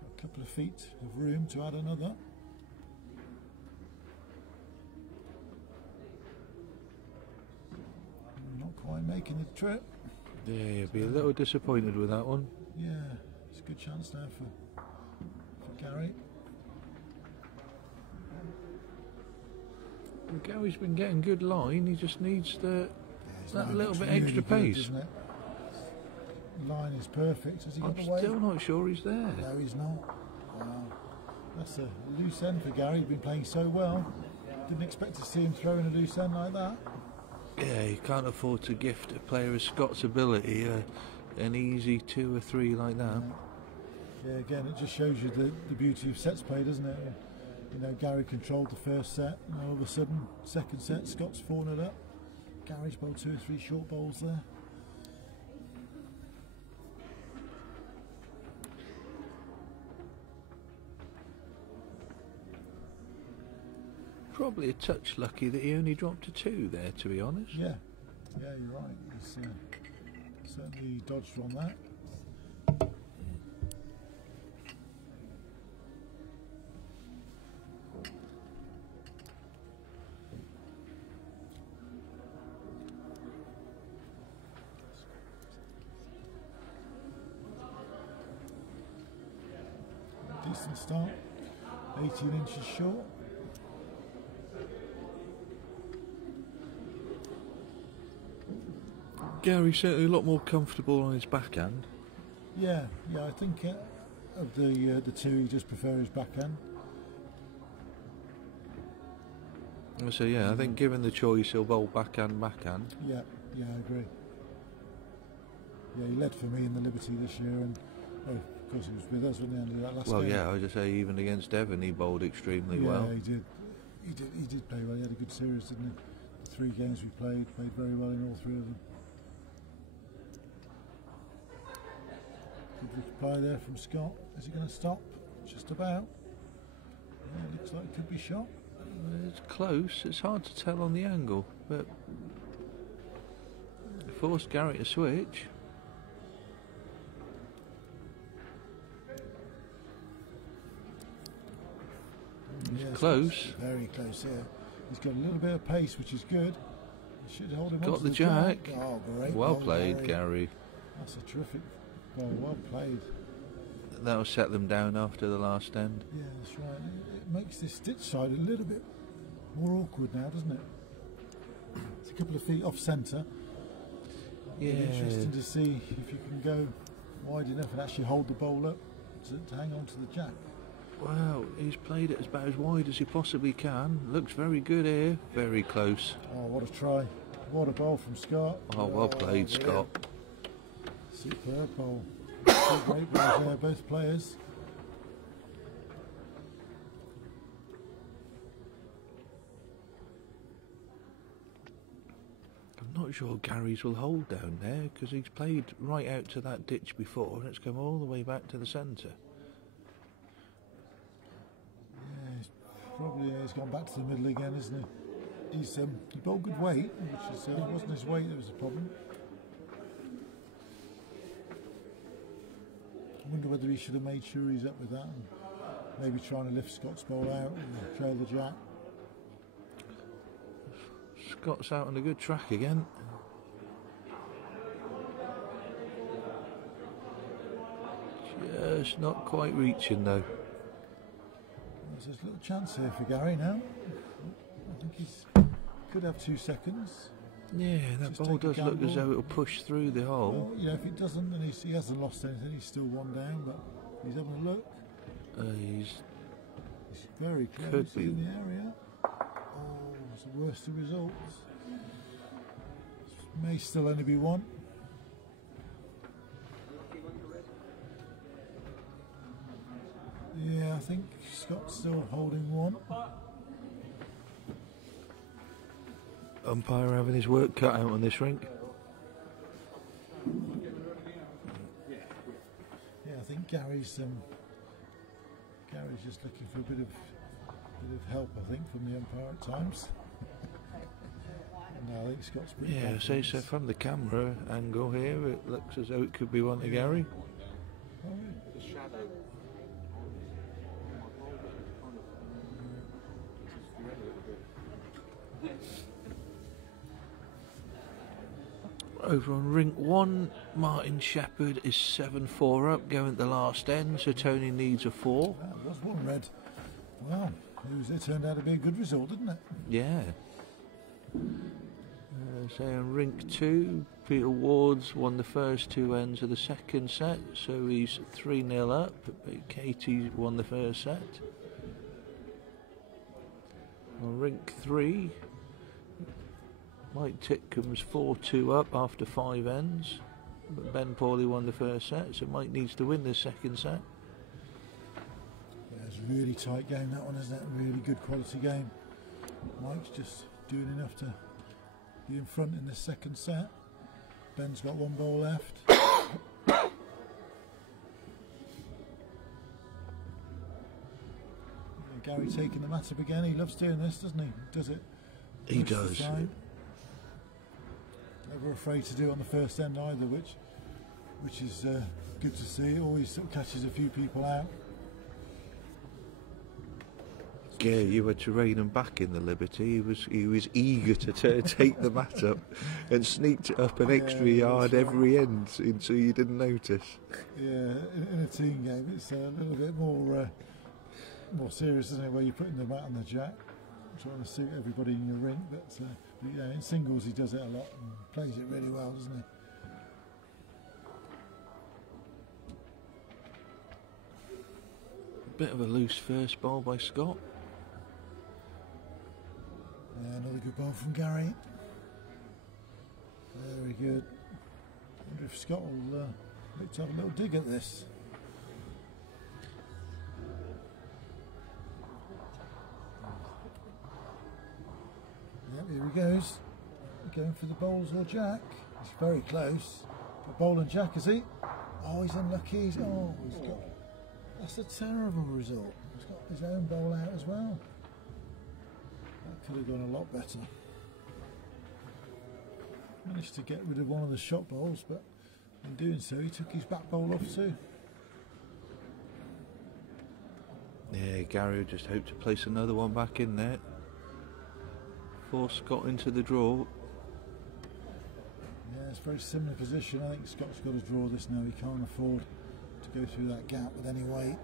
Got a couple of feet of room to add another. Not quite making the trip. Yeah, you'll be a little disappointed with that one. Yeah, it's a good chance now for Gary. Well, Gary's been getting good line, he just needs Yeah, his that line little looks bit really extra good, pace. doesn't it? Line is perfect. Has he got I'm the weight? still not sure he's there. No, he's not. Wow. That's a loose end for Gary. He's been playing so well. Didn't expect to see him throwing a loose end like that. Yeah, you can't afford to gift a player of Scott's ability an easy 2 or 3 like that. Yeah, again, it just shows you the beauty of sets play, doesn't it? You know, Gary controlled the first set, and all of a sudden, second set, Scott's 4-0 up. Gary's bowled 2 or 3 short bowls there. Probably a touch lucky that he only dropped a 2 there, to be honest. Yeah, yeah, you're right. He's certainly dodged on that. Decent start, 18 inches short. Gary's certainly a lot more comfortable on his backhand. Yeah, I think of the 2, he just prefers his backhand. So yeah, I think given the choice, he'll bowl backhand. Yeah, I agree. Yeah, he led for me in the Liberty this year, and of course he was with us when they ended that last Well, game. yeah, I would just say even against Devon, he bowled extremely Yeah, well. he did. He did play well. He had a good series, didn't he? The 3 games we played very well in all 3 of them. Good reply there from Scott. Is he going to stop? Just about. Yeah, looks like it could be shot. It's close. It's hard to tell on the angle, but forced Gary to switch. Yeah, Close. Very close here. He's got a little bit of pace, which is good. He should hold him Got onto the jack. Oh, great. Well ball, played, Gary. That's a terrific ball. Well played. That'll set them down after the last end. Yeah, that's right. It makes this stitch side a little bit more awkward now, doesn't it? It's a couple of feet off centre. Yeah. It'll be interesting to see if you can go wide enough and actually hold the bowl up to hang on to the jack. Well, he's played it about as wide as he possibly can. Looks very good here. Very close. Oh, what a try. What a bowl from Scott. Oh, well played, Scott. Superb bowl. Two great bowls there, both players. I'm not sure Gary's will hold down there because he's played right out to that ditch before and it's come all the way back to the centre. Yeah, he's gone back to the middle again, isn't he? He bowled good weight, which is, wasn't his weight that was the problem. I wonder whether he should have made sure he's up with that and maybe trying to lift Scott's bowl out and trail the jack. Scott's out on a good track again. Just not quite reaching though. There's a little chance here for Gary now. I think he could have 2 seconds. Yeah, that Just ball take a does look as gamble. though it'll push through the hole. Well, yeah, if it doesn't, then he hasn't lost anything. He's still 1 down, but he's having a look. He's He's very close Could be. in the area. Oh, it's the worst of results. May still only be 1. Yeah, I think Scott's still holding 1. umpire having his work cut out on this rink. Yeah, I think Gary's just looking for a bit of help, I think, from the umpire at times. No, I think Scott's pretty Yeah, confident. so from the camera angle here, it looks as though it could be one to Gary. The shadow. Over on rink 1, Martin Shepherd is 7-4 up, going to the last end, so Tony needs a 4. That was 1 red. Well, it turned out to be a good result, didn't it? Yeah. So on rink 2, Peter Ward's won the first 2 ends of the second set, so he's 3-0 up. Katie won the first set. On rink 3, Mike Titcombe's 4-2 up after 5 ends. But Ben Pawley won the first set, so Mike needs to win the second set. Yeah, it's a really tight game, that one, isn't it? Really good quality game. Mike's just doing enough to be in front in the second set. Ben's got 1 ball left. Gary taking the mat up again. He loves doing this, doesn't he? Does it? He most of the does. time. Never afraid to do it on the first end either, which is good to see. Always sort of catches a few people out. Yeah, you were to rein him back in the Liberty. He was eager to take the mat up and sneaked it up an extra yard every end, so you didn't notice. Yeah, in a team game, it's a little bit more serious, isn't it? Where you're putting the mat on the jack, trying to suit everybody in your rink. But yeah, in singles he does it a lot and plays it really well, doesn't he? Bit of a loose first ball by Scott. Yeah, another good ball from Gary. Very good. I wonder if Scott will look to have a little dig at this. Yep, here he goes. Going for the bowls or jack. He's very close. But bowl and jack, is he? Oh, he's unlucky. He's got. That's a terrible result. He's got his own bowl out as well. That could have gone a lot better. Managed to get rid of one of the shot bowls, but in doing so, he took his back bowl off too. Yeah, Gary would just hope to place another one back in there. Force Scott into the draw. Yeah, it's a very similar position. I think Scott's got to draw this now. He can't afford to go through that gap with any weight.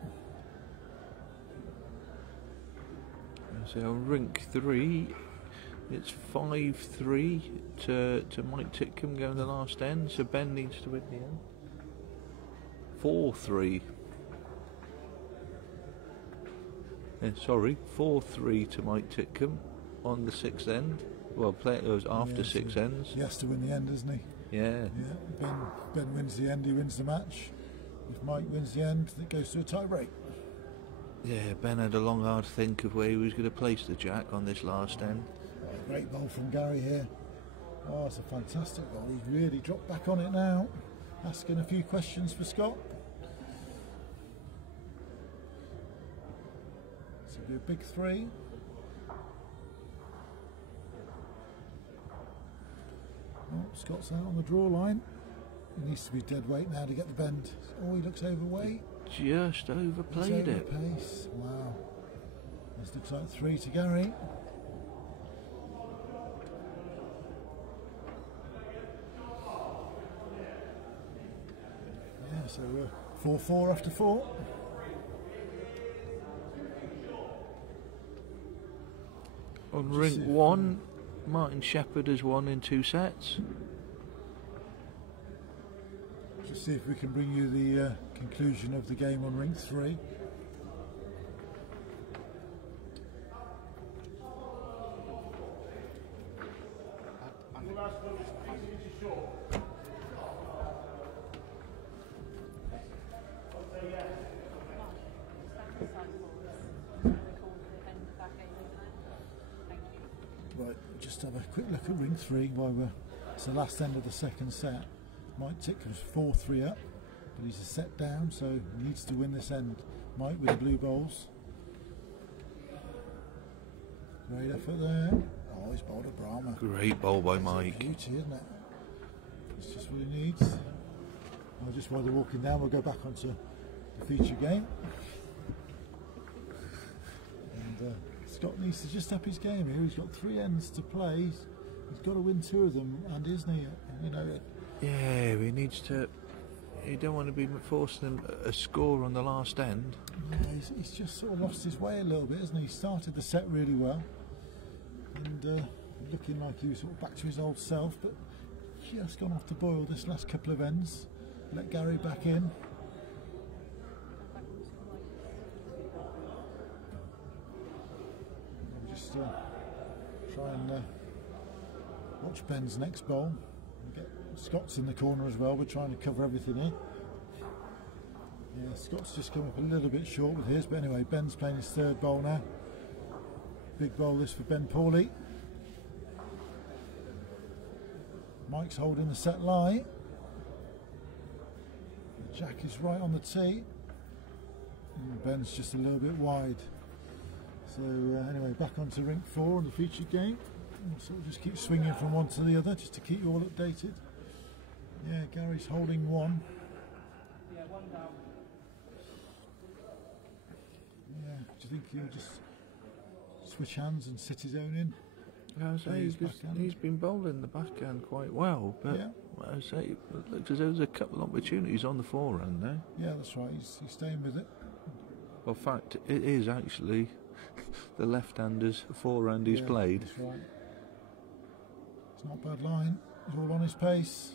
So on rink 3, it's 5-3 to Mike Titcombe going the last end, so Ben needs to win the end. 4-3. Sorry, 4-3 to Mike Titcombe on the sixth end. Well, it was after Yeah, six so ends. He has to win the end, doesn't he? Yeah. Yeah. Ben wins the end, he wins the match. If Mike wins the end, it goes to a tie break. Yeah, Ben had a long, hard think of where he was going to place the jack on this last end. Great ball from Gary here. Oh, it's a fantastic ball. He's really dropped back on it now. Asking a few questions for Scott. This will be a big three. Oh, Scott's out on the draw line. He needs to be dead weight now to get the bend. Oh, he looks overweight. Just overplayed He's it. pace. Wow. This looks like 3 to Gary. Yeah, so we're 4-4 after 4. On rink one, Martin Shepherd has won in 2 sets. Just see if we can bring you the conclusion of the game on rink 3. Right, just have a quick look at ring 3 while it's the last end of the second set. Mike Titcombe's 4-3 up, but he's a set down, so he needs to win this end. Mike with the blue bowls. Great effort there. Oh, he's bowled a Brahma. Great bowl by Mike. Beauty, isn't it? It's just what he needs. Well, just while they're walking down, we'll go back onto the feature game. And Scott needs to just up his game here. He's got 3 ends to play. He's got to win 2 of them, and isn't he? You know. Yeah, he needs to. You don't want to be forcing him a score on the last end. Yeah, he's just sort of lost his way a little bit, hasn't he? He started the set really well, and looking like he was sort of back to his old self, but just gone off the boil this last couple of ends. Let Gary back in. We'll just try and watch Ben's next bowl. We'll get Scott's in the corner as well. We're trying to cover everything here. Yeah, Scott's just come up a little bit short with his, but anyway, Ben's playing his 3rd bowl now. Big bowl this for Ben Pawley. Mike's holding the set lie. The jack is right on the tee. And Ben's just a little bit wide. So anyway, back onto rink 4 on the featured game. We'll sort of just keep swinging from one to the other just to keep you all updated. Yeah, Gary's holding 1. Yeah, do you think he'll just switch hands and sit his own in? I say he's been bowling the backhand quite well, but Yeah. I say it looks as though there's a couple of opportunities on the forehand now. Yeah, that's right. He's staying with it. Well, in fact, it is actually the left-hander's forehand he's Yeah, played. That's right. It's not a bad line. He's all on his pace.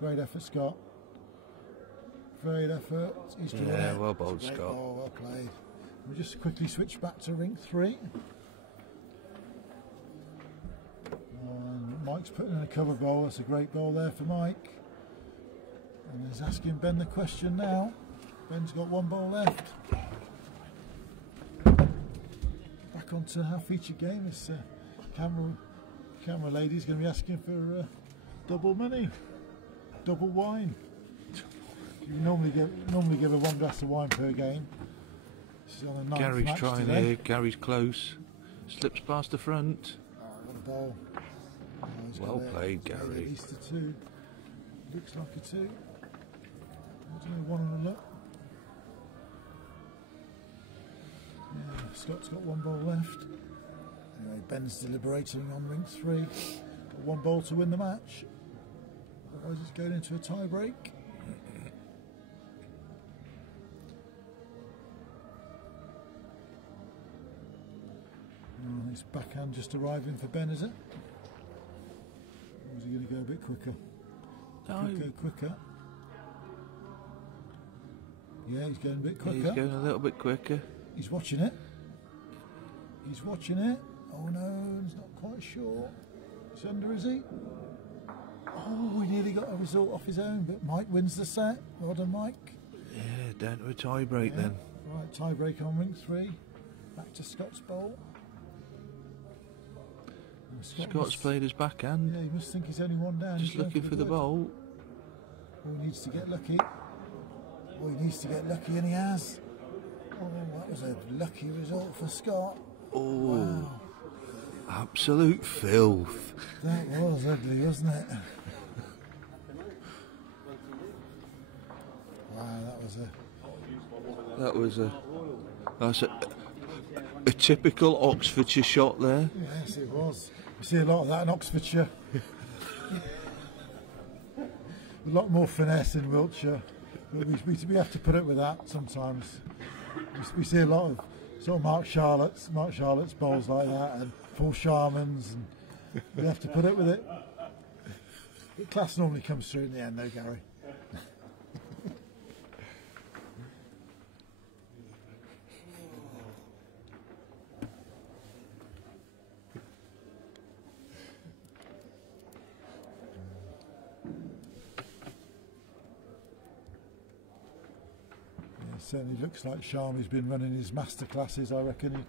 Great effort, Scott. Great effort. He's drawn Yeah, it. well bowled, It's a great Scott. ball, well played. We'll just quickly switch back to rink 3. And Mike's putting in a cover bowl. That's a great bowl there for Mike. And he's asking Ben the question now. Ben's got 1 bowl left. Back onto our featured game. This camera lady's going to be asking for double money, double wine. You normally give her 1 glass of wine per game. She's on a 9th Gary's match trying today. here. Gary's close. Slips past the front. Oh, what a ball. Oh, he's Well got played, he's got Gary. At least a 2. Looks like a 2. I don't know, 1 on a look. Yeah, Scott's got 1 bowl left. Anyway, Ben's deliberating on rink 3. Got 1 bowl to win the match. Otherwise it's going into a tie break. Oh, his backhand just arriving for Ben, is it? Or is he going to go a bit quicker? Quicker. Yeah, he's going a bit quicker. He's going a little bit quicker. He's watching it. He's watching it. Oh no, he's not quite sure. He's under, is he? Oh, he nearly got a result off his own, but Mike wins the set. Well done, Mike. Yeah, down to a tie break then. Right, tie break on ring 3. Back to Scott's bowl. Scott's played his backhand. Yeah, he must think he's only one down. Just looking for the bowl. Oh, he needs to get lucky. Oh, he needs to get lucky, and he has. Oh, that was a lucky result for Scott. Oh, wow. Absolute filth. That was ugly, wasn't it? Wow, that's a typical Oxfordshire shot there. Yes, it was. You see a lot of that in Oxfordshire. A lot more finesse in Wiltshire. But we have to put up with that sometimes. We see a lot of sort of Mark Charlotte's bowls like that, and Paul Sharman's, and we have to put up with it. But class normally comes through in the end, though, Gary. Certainly looks like Sharmy's been running his master classes, I reckon.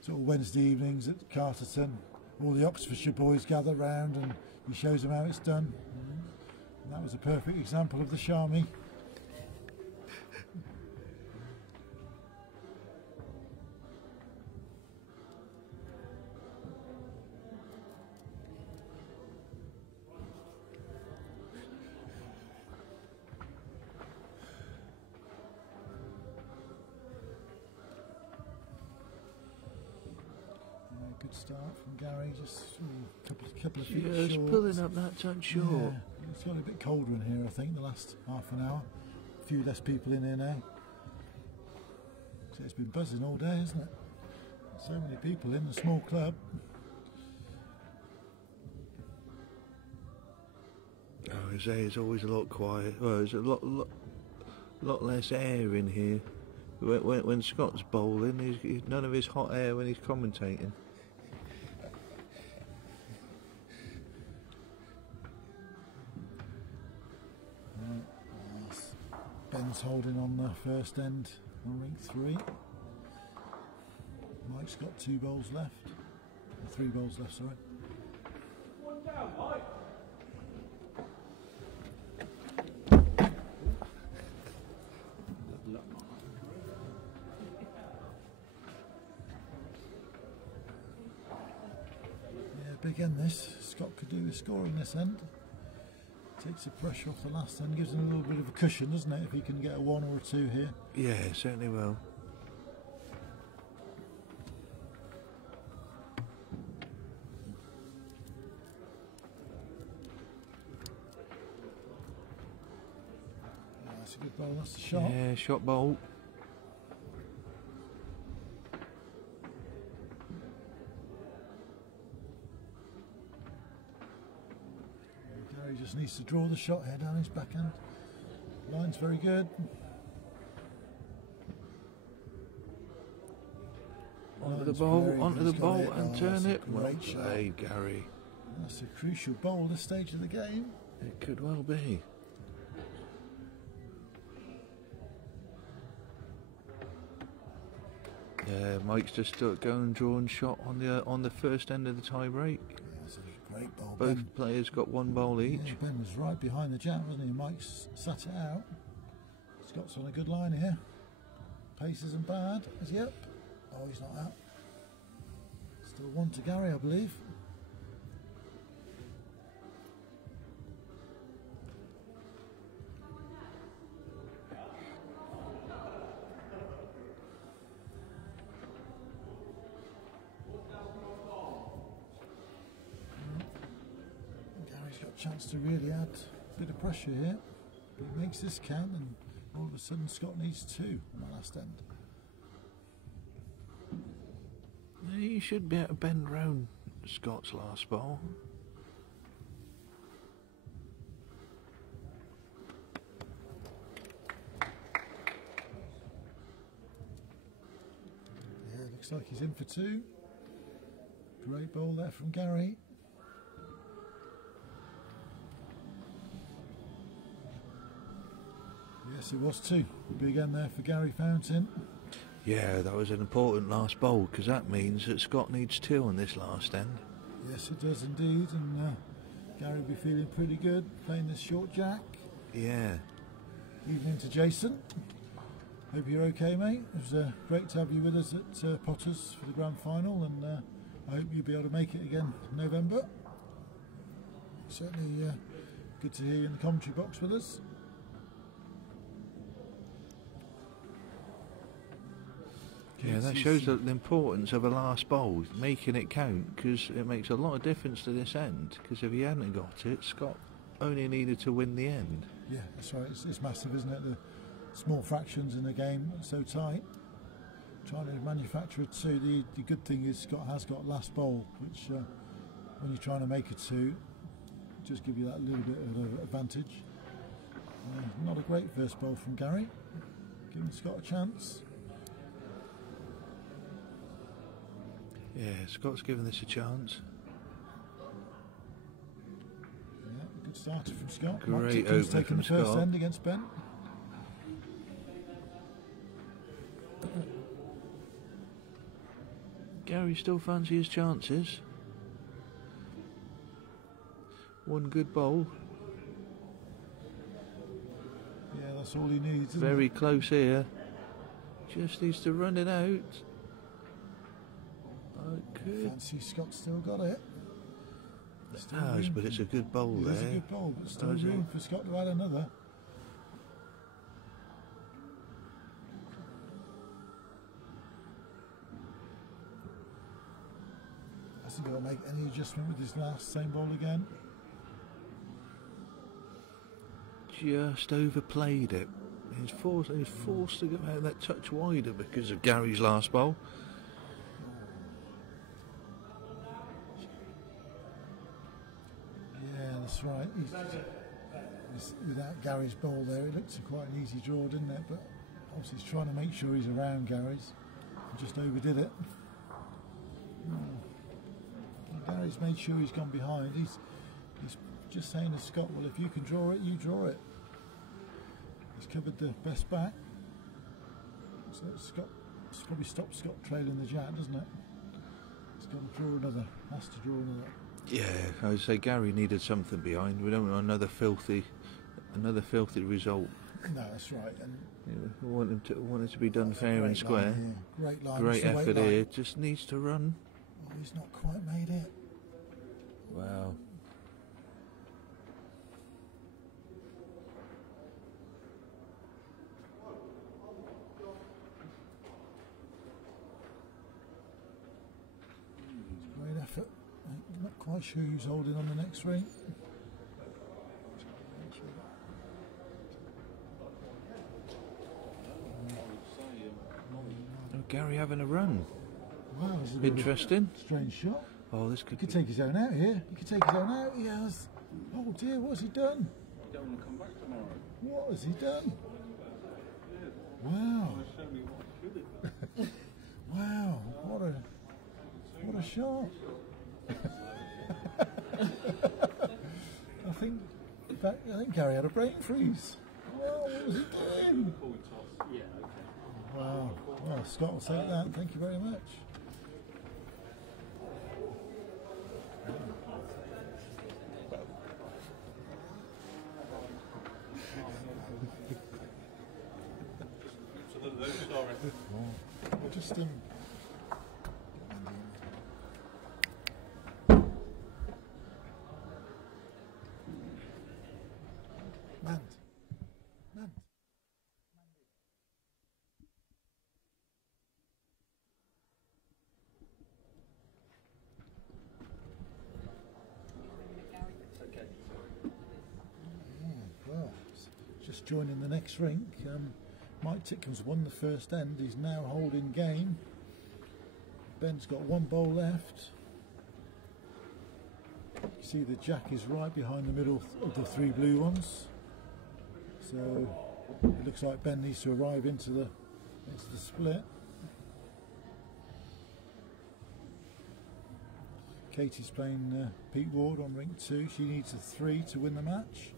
Sort of Wednesday evenings at Carterton. All the Oxfordshire boys gather round and he shows them how it's done. And that was a perfect example of the Sharmy. Good start from Gary, just a couple of feet Just short. pulling up that touch short. Yeah, it's got a bit colder in here, I think, the last half an hour. A few less people in here now. So it's been buzzing all day, hasn't it? So many people in the small club. Oh, I say it's always a lot quiet. Well, there's a lot less air in here. When Scott's bowling, he's none of his hot air when he's commentating. Ben's holding on the first end on ring 3. Mike's got 2 bowls left. 3 bowls left, sorry. One down, Mike. Big end this. Scott could do with scoring this end. Takes the pressure off the last end, gives him a little bit of a cushion, doesn't it, if he can get a 1 or a 2 here. Yeah, certainly will. Yeah, that's a good bowl, that's the shot. Yeah, shot bowl. Gary just needs to draw the shot here down his backhand. Line's very good. Onto the Line's bowl, very onto good. the He's got bowl it. and Oh, turn that's a it. Well great shot. played, Gary. That's a crucial bowl this stage of the game. It could well be. Yeah, Mike's just going and drawing shot on the first end of the tie break. Yeah, that's a great bowl. Both Ben, players got 1 bowl each. yeah, Ben was right behind the jam, wasn't he? Mike's sat it out. Scott's on a good line here. Pace isn't bad. Is he up? Oh, he's not out. Still 1 to Gary, I believe. Gary's got a chance to really add a bit of pressure here. But he makes this count, and all of a sudden Scott needs 2 on the last end. You should be able to bend round Scott's last bowl. Yeah, looks like he's in for 2. Great ball there from Gary. Yes, it was two. Big end there for Gary Fountain. Yeah, that was an important last bowl because that means that Scott needs two on this last end. Yes, it does indeed, and Gary will be feeling pretty good playing this short jack. Yeah. Evening to Jason. Hope you're okay, mate. It was great to have you with us at Potters for the grand final, and I hope you'll be able to make it again in November. Certainly good to hear you in the commentary box with us. Yeah, that shows the importance of a last bowl, making it count, because it makes a lot of difference to this end. Because if he hadn't got it, Scott only needed to win the end. Yeah, that's right. It's massive, isn't it? The small fractions in the game are so tight. Trying to manufacture a two. The good thing is Scott has got last bowl, which when you're trying to make a two, just give you that little bit of an advantage. Not a great first bowl from Gary. Giving Scott a chance. Yeah, Scott's given this a chance. Yeah, good starter from Scott. Great opener from taking the first Scott. end against Ben. Gary still fancy his chances. One good bowl. Yeah, that's all he needs. Isn't Very it? close here. Just needs to run it out. Good. Fancy Scott's still got it. Still Has, room but for- it's a good bowl It is a there. good bowl, but still Has it? room for Scott to add another. Hasn't got to make any adjustment with his last same bowl again. Just overplayed it. He's forced to go out that touch wider because of Gary's last bowl. Yeah, that's right. Without Gary's bowl there, it looked quite an easy draw, didn't it? But obviously he's trying to make sure he's around Gary's. He just overdid it. Gary's made sure he's gone behind. He's just saying to Scott, well, if you can draw it, you draw it. He's covered the best back. So it's probably stopped Scott trailing the jack, doesn't it? He's got to draw another. Has to draw another. Yeah, I would say Gary needed something behind. We don't want another filthy result. No, that's right. And We want it to be done that's a fair and great square. line here. Great line. Great It's the weight effort line. here. Just needs to run. Oh, he's not quite made it. Wow. Great effort. I'm not quite sure who's holding on the next ring. Oh, Gary having a run. Wow, this is a bit of a Interesting. strange shot. Oh, this He could could be. take his own out here. He could take his own out. He has. Oh dear, what has he done? You don't want to come back tomorrow. What has he done? Wow. Show me what I should have done. Wow. What a shot. I think Gary had a brain freeze. Wow, what was he doing? Before we toss. Yeah, okay. Wow. Well, Scott will take that. Thank you very much. It's a little low, sorry. We'll just Mand. Well, just joining the next rink. Mike Titcomb's won the first end. He's now holding game. Ben's got one bowl left. You see the jack is right behind the middle of the three blue ones. So it looks like Ben needs to arrive into the split. Katie's playing Pete Ward on rink 2. She needs a 3 to win the match.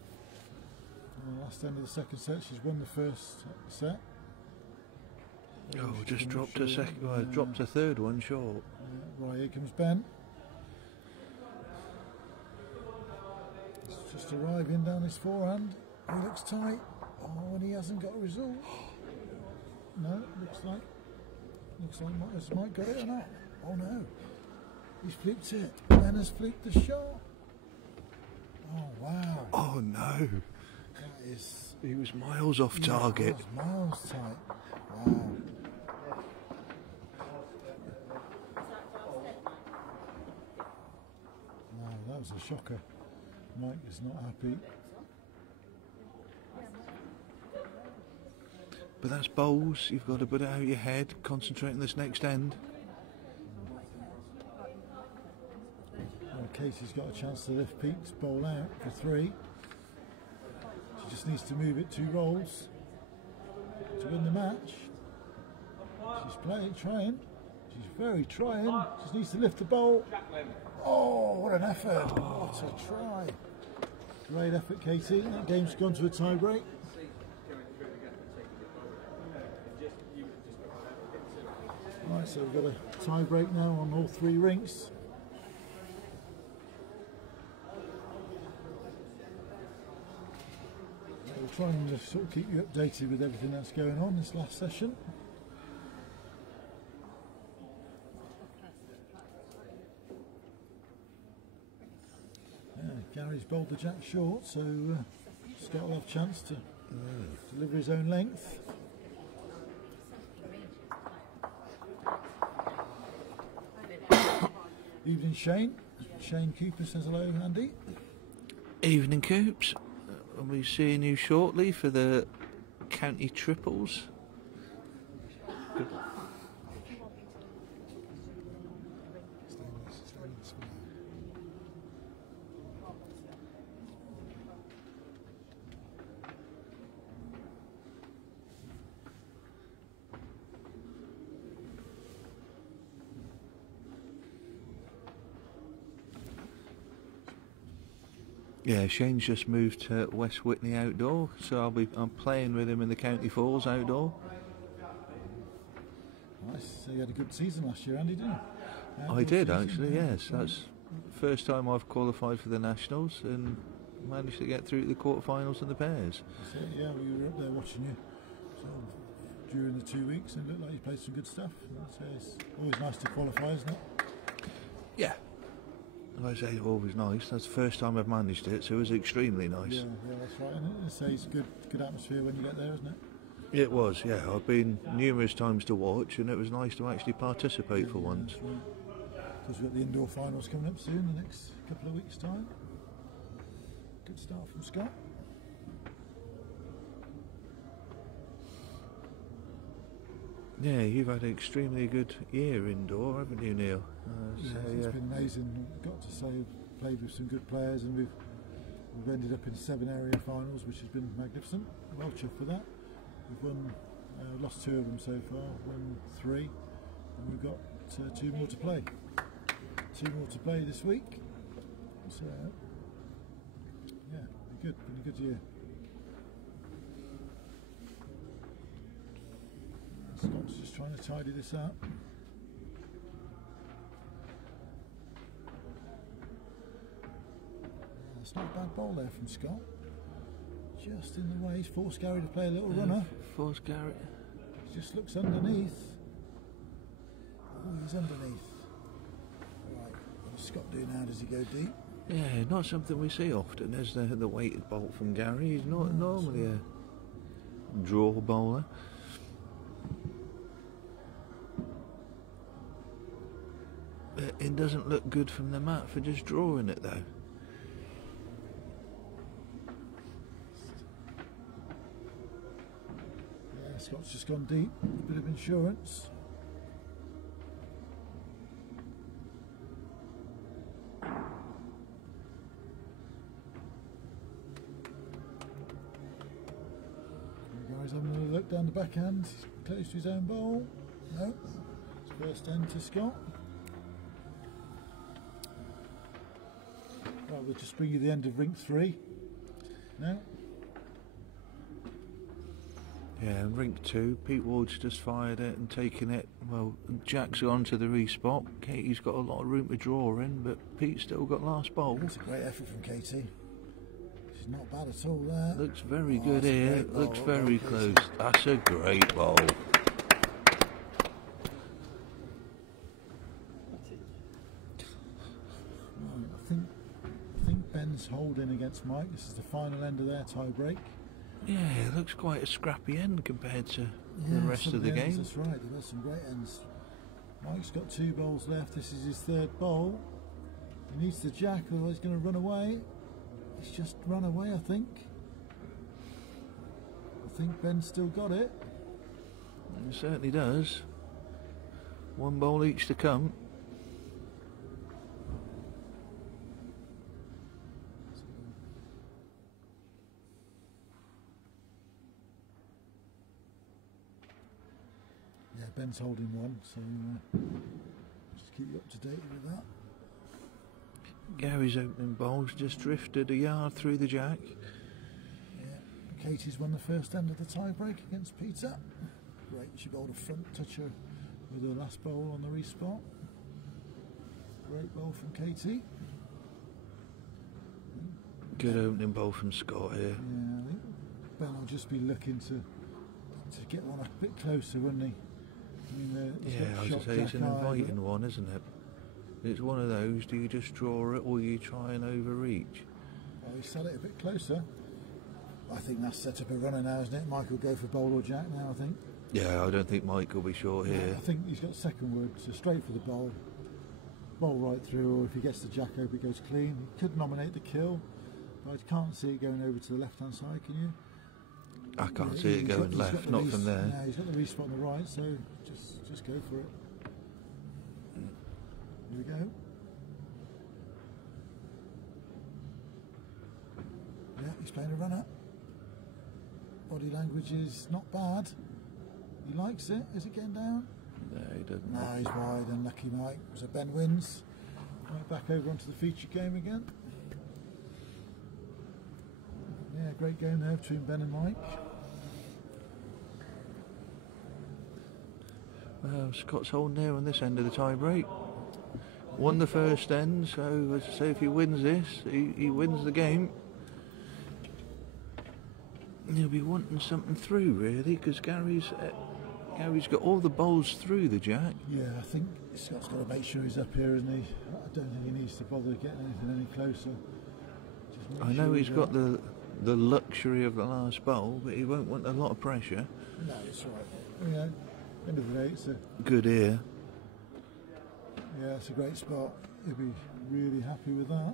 And the last end of the second set, she's won the first set. Oh, just dropped a second. Well, dropped a third one short. Right, here comes Ben. He's just arriving down his forehand. He looks tight. Oh, and he hasn't got a result. No, looks like Mike got it or not. Oh no, he's flipped it. Ben has flipped the shot. Oh wow. Oh no. That is. He was miles off target. That was miles tight. Wow. No, that was a shocker. Mike is not happy. But that's bowls. You've got to put it out of your head, concentrate on this next end. Well, Casey's got a chance to lift Pete's bowl out for 3. She just needs to move it 2 rolls to win the match. She's trying. She's very trying. Just needs to lift the bowl. Oh, what an effort. What a try. Great effort, Katie. That game's gone to a tie break. Right, so we've got a tie break now on all 3 rinks. We'll try and just sort of keep you updated with everything that's going on this last session. Gary's bowled the jack short, so Scott will have a chance to deliver his own length. Evening, Shane. Shane Cooper says hello, Andy. Evening, Coops. I'll be seeing you shortly for the county triples. Yeah, Shane's just moved to West Whitney outdoor, so I'm playing with him in the County Falls outdoor. Nice. So you had a good season last year, Andy, didn't you? I did actually, yes. That's the first time I've qualified for the Nationals and managed to get through to the quarterfinals and the pairs. So, yeah, we were up there watching you sort of during the 2 weeks, and it looked like you played some good stuff. So it's always nice to qualify, isn't it? Yeah. I say always nice. That's the first time I've managed it, so it was extremely nice. Yeah, that's right. And it's a good atmosphere when you get there, isn't it? It was, yeah. I've been numerous times to watch, and it was nice to actually participate for once. That's right. Because we've got the indoor finals coming up soon, the next couple of weeks' time. Good start from Scott. Yeah, you've had an extremely good year indoor, haven't you, Neil? It's been amazing. Got to say, played with some good players, and we've ended up in 7 area finals, which has been magnificent. Well chuffed for that. We've won, lost 2 of them so far, won 3, and we've got 2 more to play. 2 more to play this week. So yeah, been a good year. Scott's just trying to tidy this up. It's not a bad ball there from Scott. Just in the way. He's forced Gary to play a little runner. Forced Gary. He just looks underneath. Oh, he's underneath. Right, what's Scott do now? Does he go deep? Yeah, not something we see often. There's the weighted bolt from Gary. He's not normally a draw bowler. It doesn't look good from the mat for just drawing it though. Yeah, Scott's just gone deep. A bit of insurance. Gary's having a look down the backhand. He's close to his own bowl. No. It's first end to Scott. Well, we'll just bring you the end of Rink 3 now. Yeah, and Rink 2, Pete Ward's just fired it and taken it. Well, Jack's gone to the respot. Katie's got a lot of room to draw in, but Pete's still got last bowl. It's a great effort from Katie. She's not bad at all there. Looks very good that's a here. great bowl. Looks Well very done, close. Katie. That's a great bowl. Right, I think Ben's holding against Mike. This is the final end of their tie break. Yeah, it looks quite a scrappy end compared to the rest some of the ends, game. That's right, there were some great ends. Mike's got 2 bowls left. This is his 3rd bowl. He needs the jack, otherwise he's going to run away. He's just run away, I think. I think Ben's still got it. It certainly does. 1 bowl each to come. Yeah, Ben's holding 1, so just keep you up to date with that. Gary's opening bowls just drifted a yard through the jack. Yeah, Katie's won the first end of the tie break against Peter. Great, she bowled a front toucher with her last bowl on the respot. Great bowl from Katie. Good opening bowl from Scott here. Yeah, I think Ben will just be looking to get one a bit closer, wouldn't he? I mean, he's Yeah, got I was shot to say it's an jack eye, inviting one, isn't it? It's one of those, do you just draw it or you try and overreach? but he set it a bit closer. I think that's set up a runner now, isn't it? Mike will go for bowl or jack now, I think. Yeah, I don't think Mike will be short here. I think he's got second word, so straight for the bowl. Bowl right through, or if he gets the jack over, it goes clean. He could nominate the kill, but I can't see it going over to the left-hand side, can you? I can't Yeah, see it he's going got left, the not from there. Yeah, he's got the respot on the right, so just go for it. Here we go. Yeah, he's playing a runner. Body language is not bad. He likes it. Is it getting down? No, he doesn't. No, he's wide. Unlucky Mike. So Ben wins. Right, back over onto the feature game again. Yeah, great game there between Ben and Mike. Well, Scott's holding there on this end of the tie break. Won the first end, so as I say, if he wins this, he wins the game. He'll be wanting something through, really, because Gary's got all the bowls through the jack. Yeah, I think Scott's got to make sure he's up here, isn't he? I don't think he needs to bother getting anything any closer. Just make I know sure he's got the luxury of the last bowl, but he won't want a lot of pressure. No, it's right. You know, end of the day, it's a Good ear. yeah, it's a great spot. He'll be really happy with that.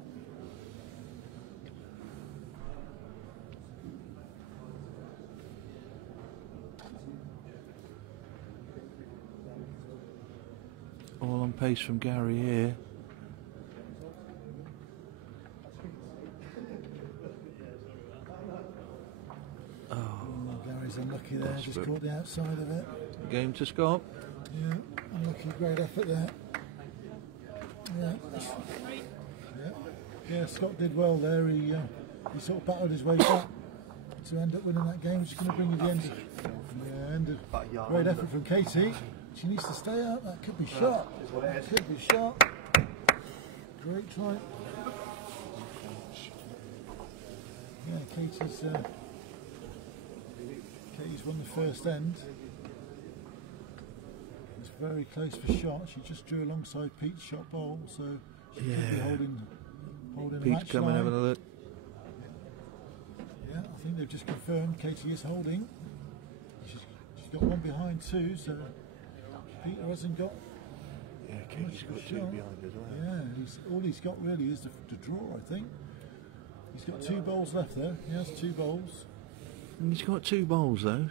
All on pace from Gary here. Oh, Gary's unlucky there, That's just good. caught the outside of it. game to Scott. Yeah, unlucky, great effort there. Yeah. Yeah, Scott did well there. He sort of battled his way back to end up winning that game, which is going to bring you the end of great effort from Katie. She needs to stay out. That could be shot. That could be shot. Great try. Yeah, Katie's won the first end. It's very close for shot. She just drew alongside Pete's shot bowl, so she could be Yeah. holding the Pete's match coming line. having a look. Yeah, I think they've just confirmed Katie is holding. She's got one behind too, so Peter hasn't got. Yeah, Katie's got two shot. behind as well. Yeah, all he's got really is the draw, I think. He's got 2 bowls left there. He has 2 bowls. And he's got 2 bowls though.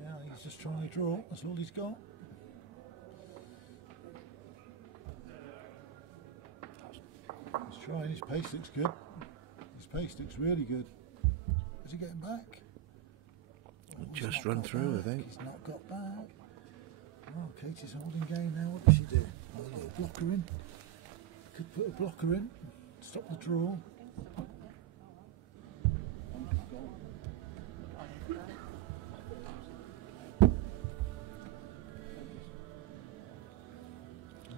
Yeah, he's just trying to draw. That's all he's got. He's trying. His pace looks good. His pace looks really good. Is he getting back? just run through, I think. He's not got back. Oh, Katie's holding game now. What does she do? Oh, a little blocker in. Could put a blocker in. Stop the draw.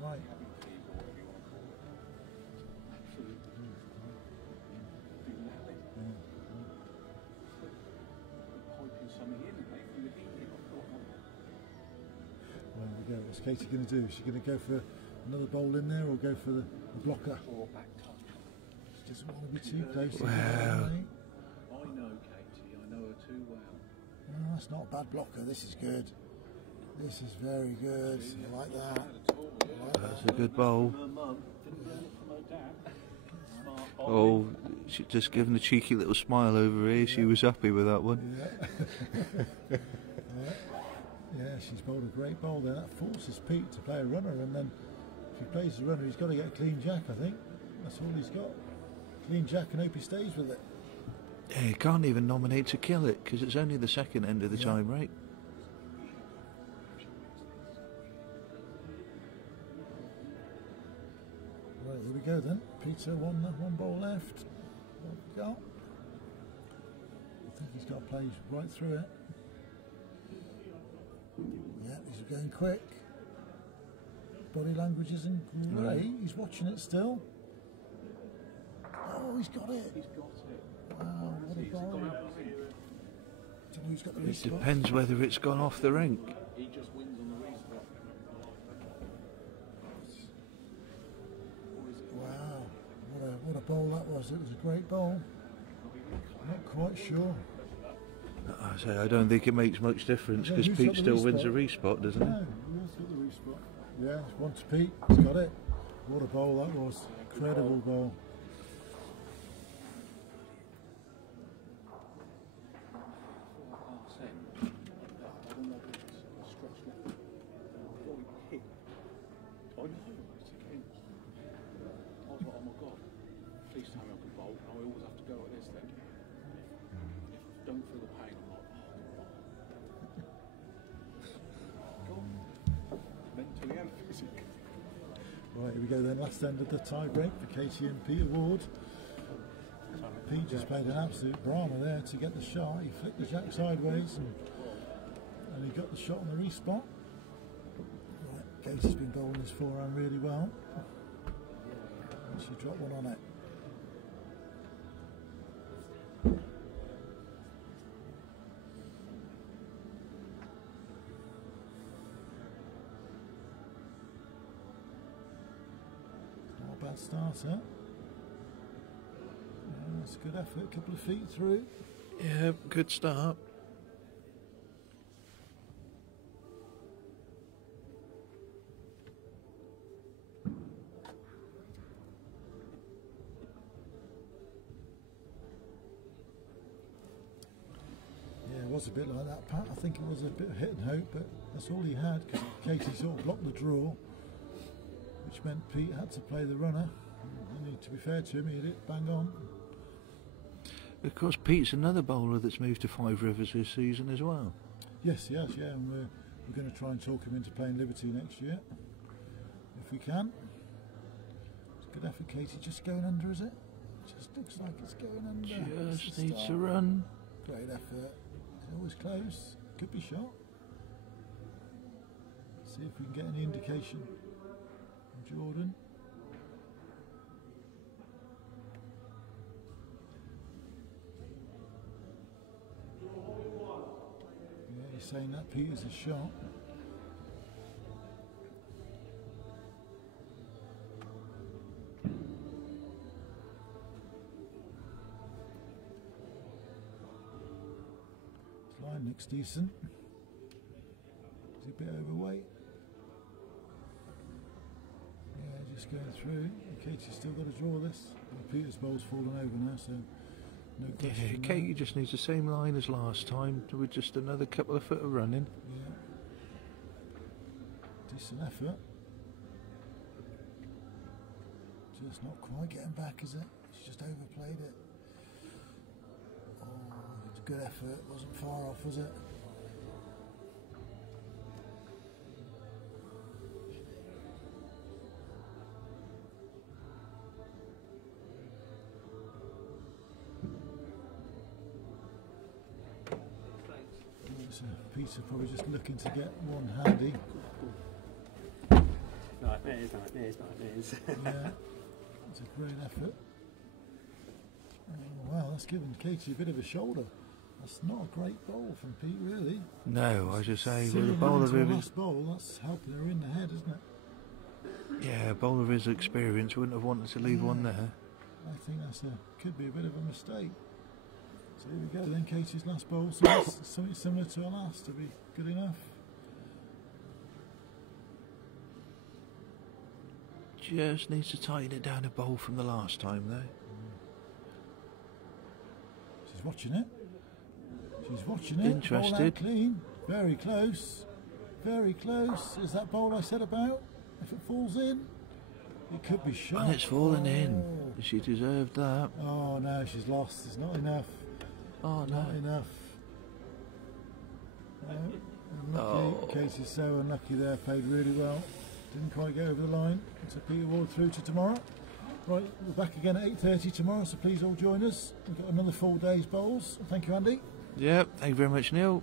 Right. Well, there we go. What's Katie going to do? Is she going to go for another bowl in there or go for the blocker? She doesn't want to be too close. Wow. I know Katie, I know her too well. Oh, that's not a bad blocker. This is good. This is very good. I like that. I like That's that. a good bowl. Her mum didn't learn it from her dad. Smart boy. Oh, she just giving a cheeky little smile over here. She was happy with that one. Yeah. Yeah, she's bowled a great bowl there. That forces Pete to play a runner, and then if he plays the runner, he's got to get a clean jack, I think. That's all he's got. Clean jack, and hope he stays with it. Yeah, you can't even nominate to kill it because it's only the second end of the time break. Right, here we go then. Peter, one bowl left. What have we got? I think he's got to play right through it. Yeah, he's going quick. Body language isn't great. He's watching it still. Oh, he's got it. He's got it. Wow, what a bowl. Don't know who's got the It restart. depends whether it's gone off the rink. He just wins on the restart. Wow, what a bowl that was. It was a great bowl. Not quite sure. I say I don't think it makes much difference Yeah, because who's Pete got the still wins a restart? respot, doesn't he? No, who's got the restart? Yeah, it's one to Pete. He's got it. What a bowl that was. Incredible bowl. I know, it's again. I was like, oh my god, please tell me I can bowl. I always have to go at this then. If I don't feel the pain, I'm like, oh, God. Mentally and physically. Right, here we go then. Last end of the tie break for Katie and Peter Ward. Pete just played an absolute Brahma there to get the shot. He flicked the jack sideways and he got the shot on the respot. Right, Katie's been bowling his forehand really well. And she dropped one on it. Not a bad starter. That's a good effort, a couple of feet through. Yeah, good start. Yeah, it was a bit like that, Pat. I think it was a bit of hit and hope, but that's all he had because Katie sort of blocked the draw, which meant Pete had to play the runner. And to be fair to him, he hit it bang on. Of course, Pete's another bowler that's moved to Five Rivers this season as well. Yes, yeah, and we're going to try and talk him into playing Liberty next year, if we can. It's a good effort, Katie. Just going under, is it? Just looks like it's going under. Just It's a needs to start. run. Great effort. It's always close. Could be shot. See if we can get any indication from Jordan. Yeah, he's saying that Peter's a shot. His line looks decent. He's a bit overweight. Yeah, just going through. Katie's still got to draw this. Well, Peter's bowl's fallen over now, so no Yeah, question. Katie just needs the same line as last time with just another couple of foot of running. Yeah. Decent effort. Just not quite getting back, is it? She's just overplayed it. Oh, it's a good effort. Wasn't far off, was it? So Peter probably just looking to get one handy. Nightmares, nightmares, nightmares. Yeah, it's a great effort. Oh, wow, that's given Katie a bit of a shoulder. That's not a great bowl from Pete, really. No, I should say, with a Silly bowler into the of his, last bowl, that's helping her in the head, isn't it? yeah, a bowler of his experience wouldn't have wanted to leave one there. I think that's could be a bit of a mistake. So here we go then, Katie's last bowl. So that's something similar to her last to be good enough. Just needs to tighten it down a bowl from the last time, though. She's watching it. She's watching it. Interested. Bowl out clean. Very close. Very close. Is that bowl I said about? If it falls in, it could be shot. And it's fallen in. She deserved that. Oh no, she's lost. It's not enough. Oh no. Not enough. No, unlucky. Casey's so unlucky there. Played really well. Didn't quite get over the line. So Peter Ward through to tomorrow. Right, we're back again at 8:30 tomorrow. So please all join us. We've got another 4 days bowls. Thank you, Andy. Yep, thank you very much, Neil.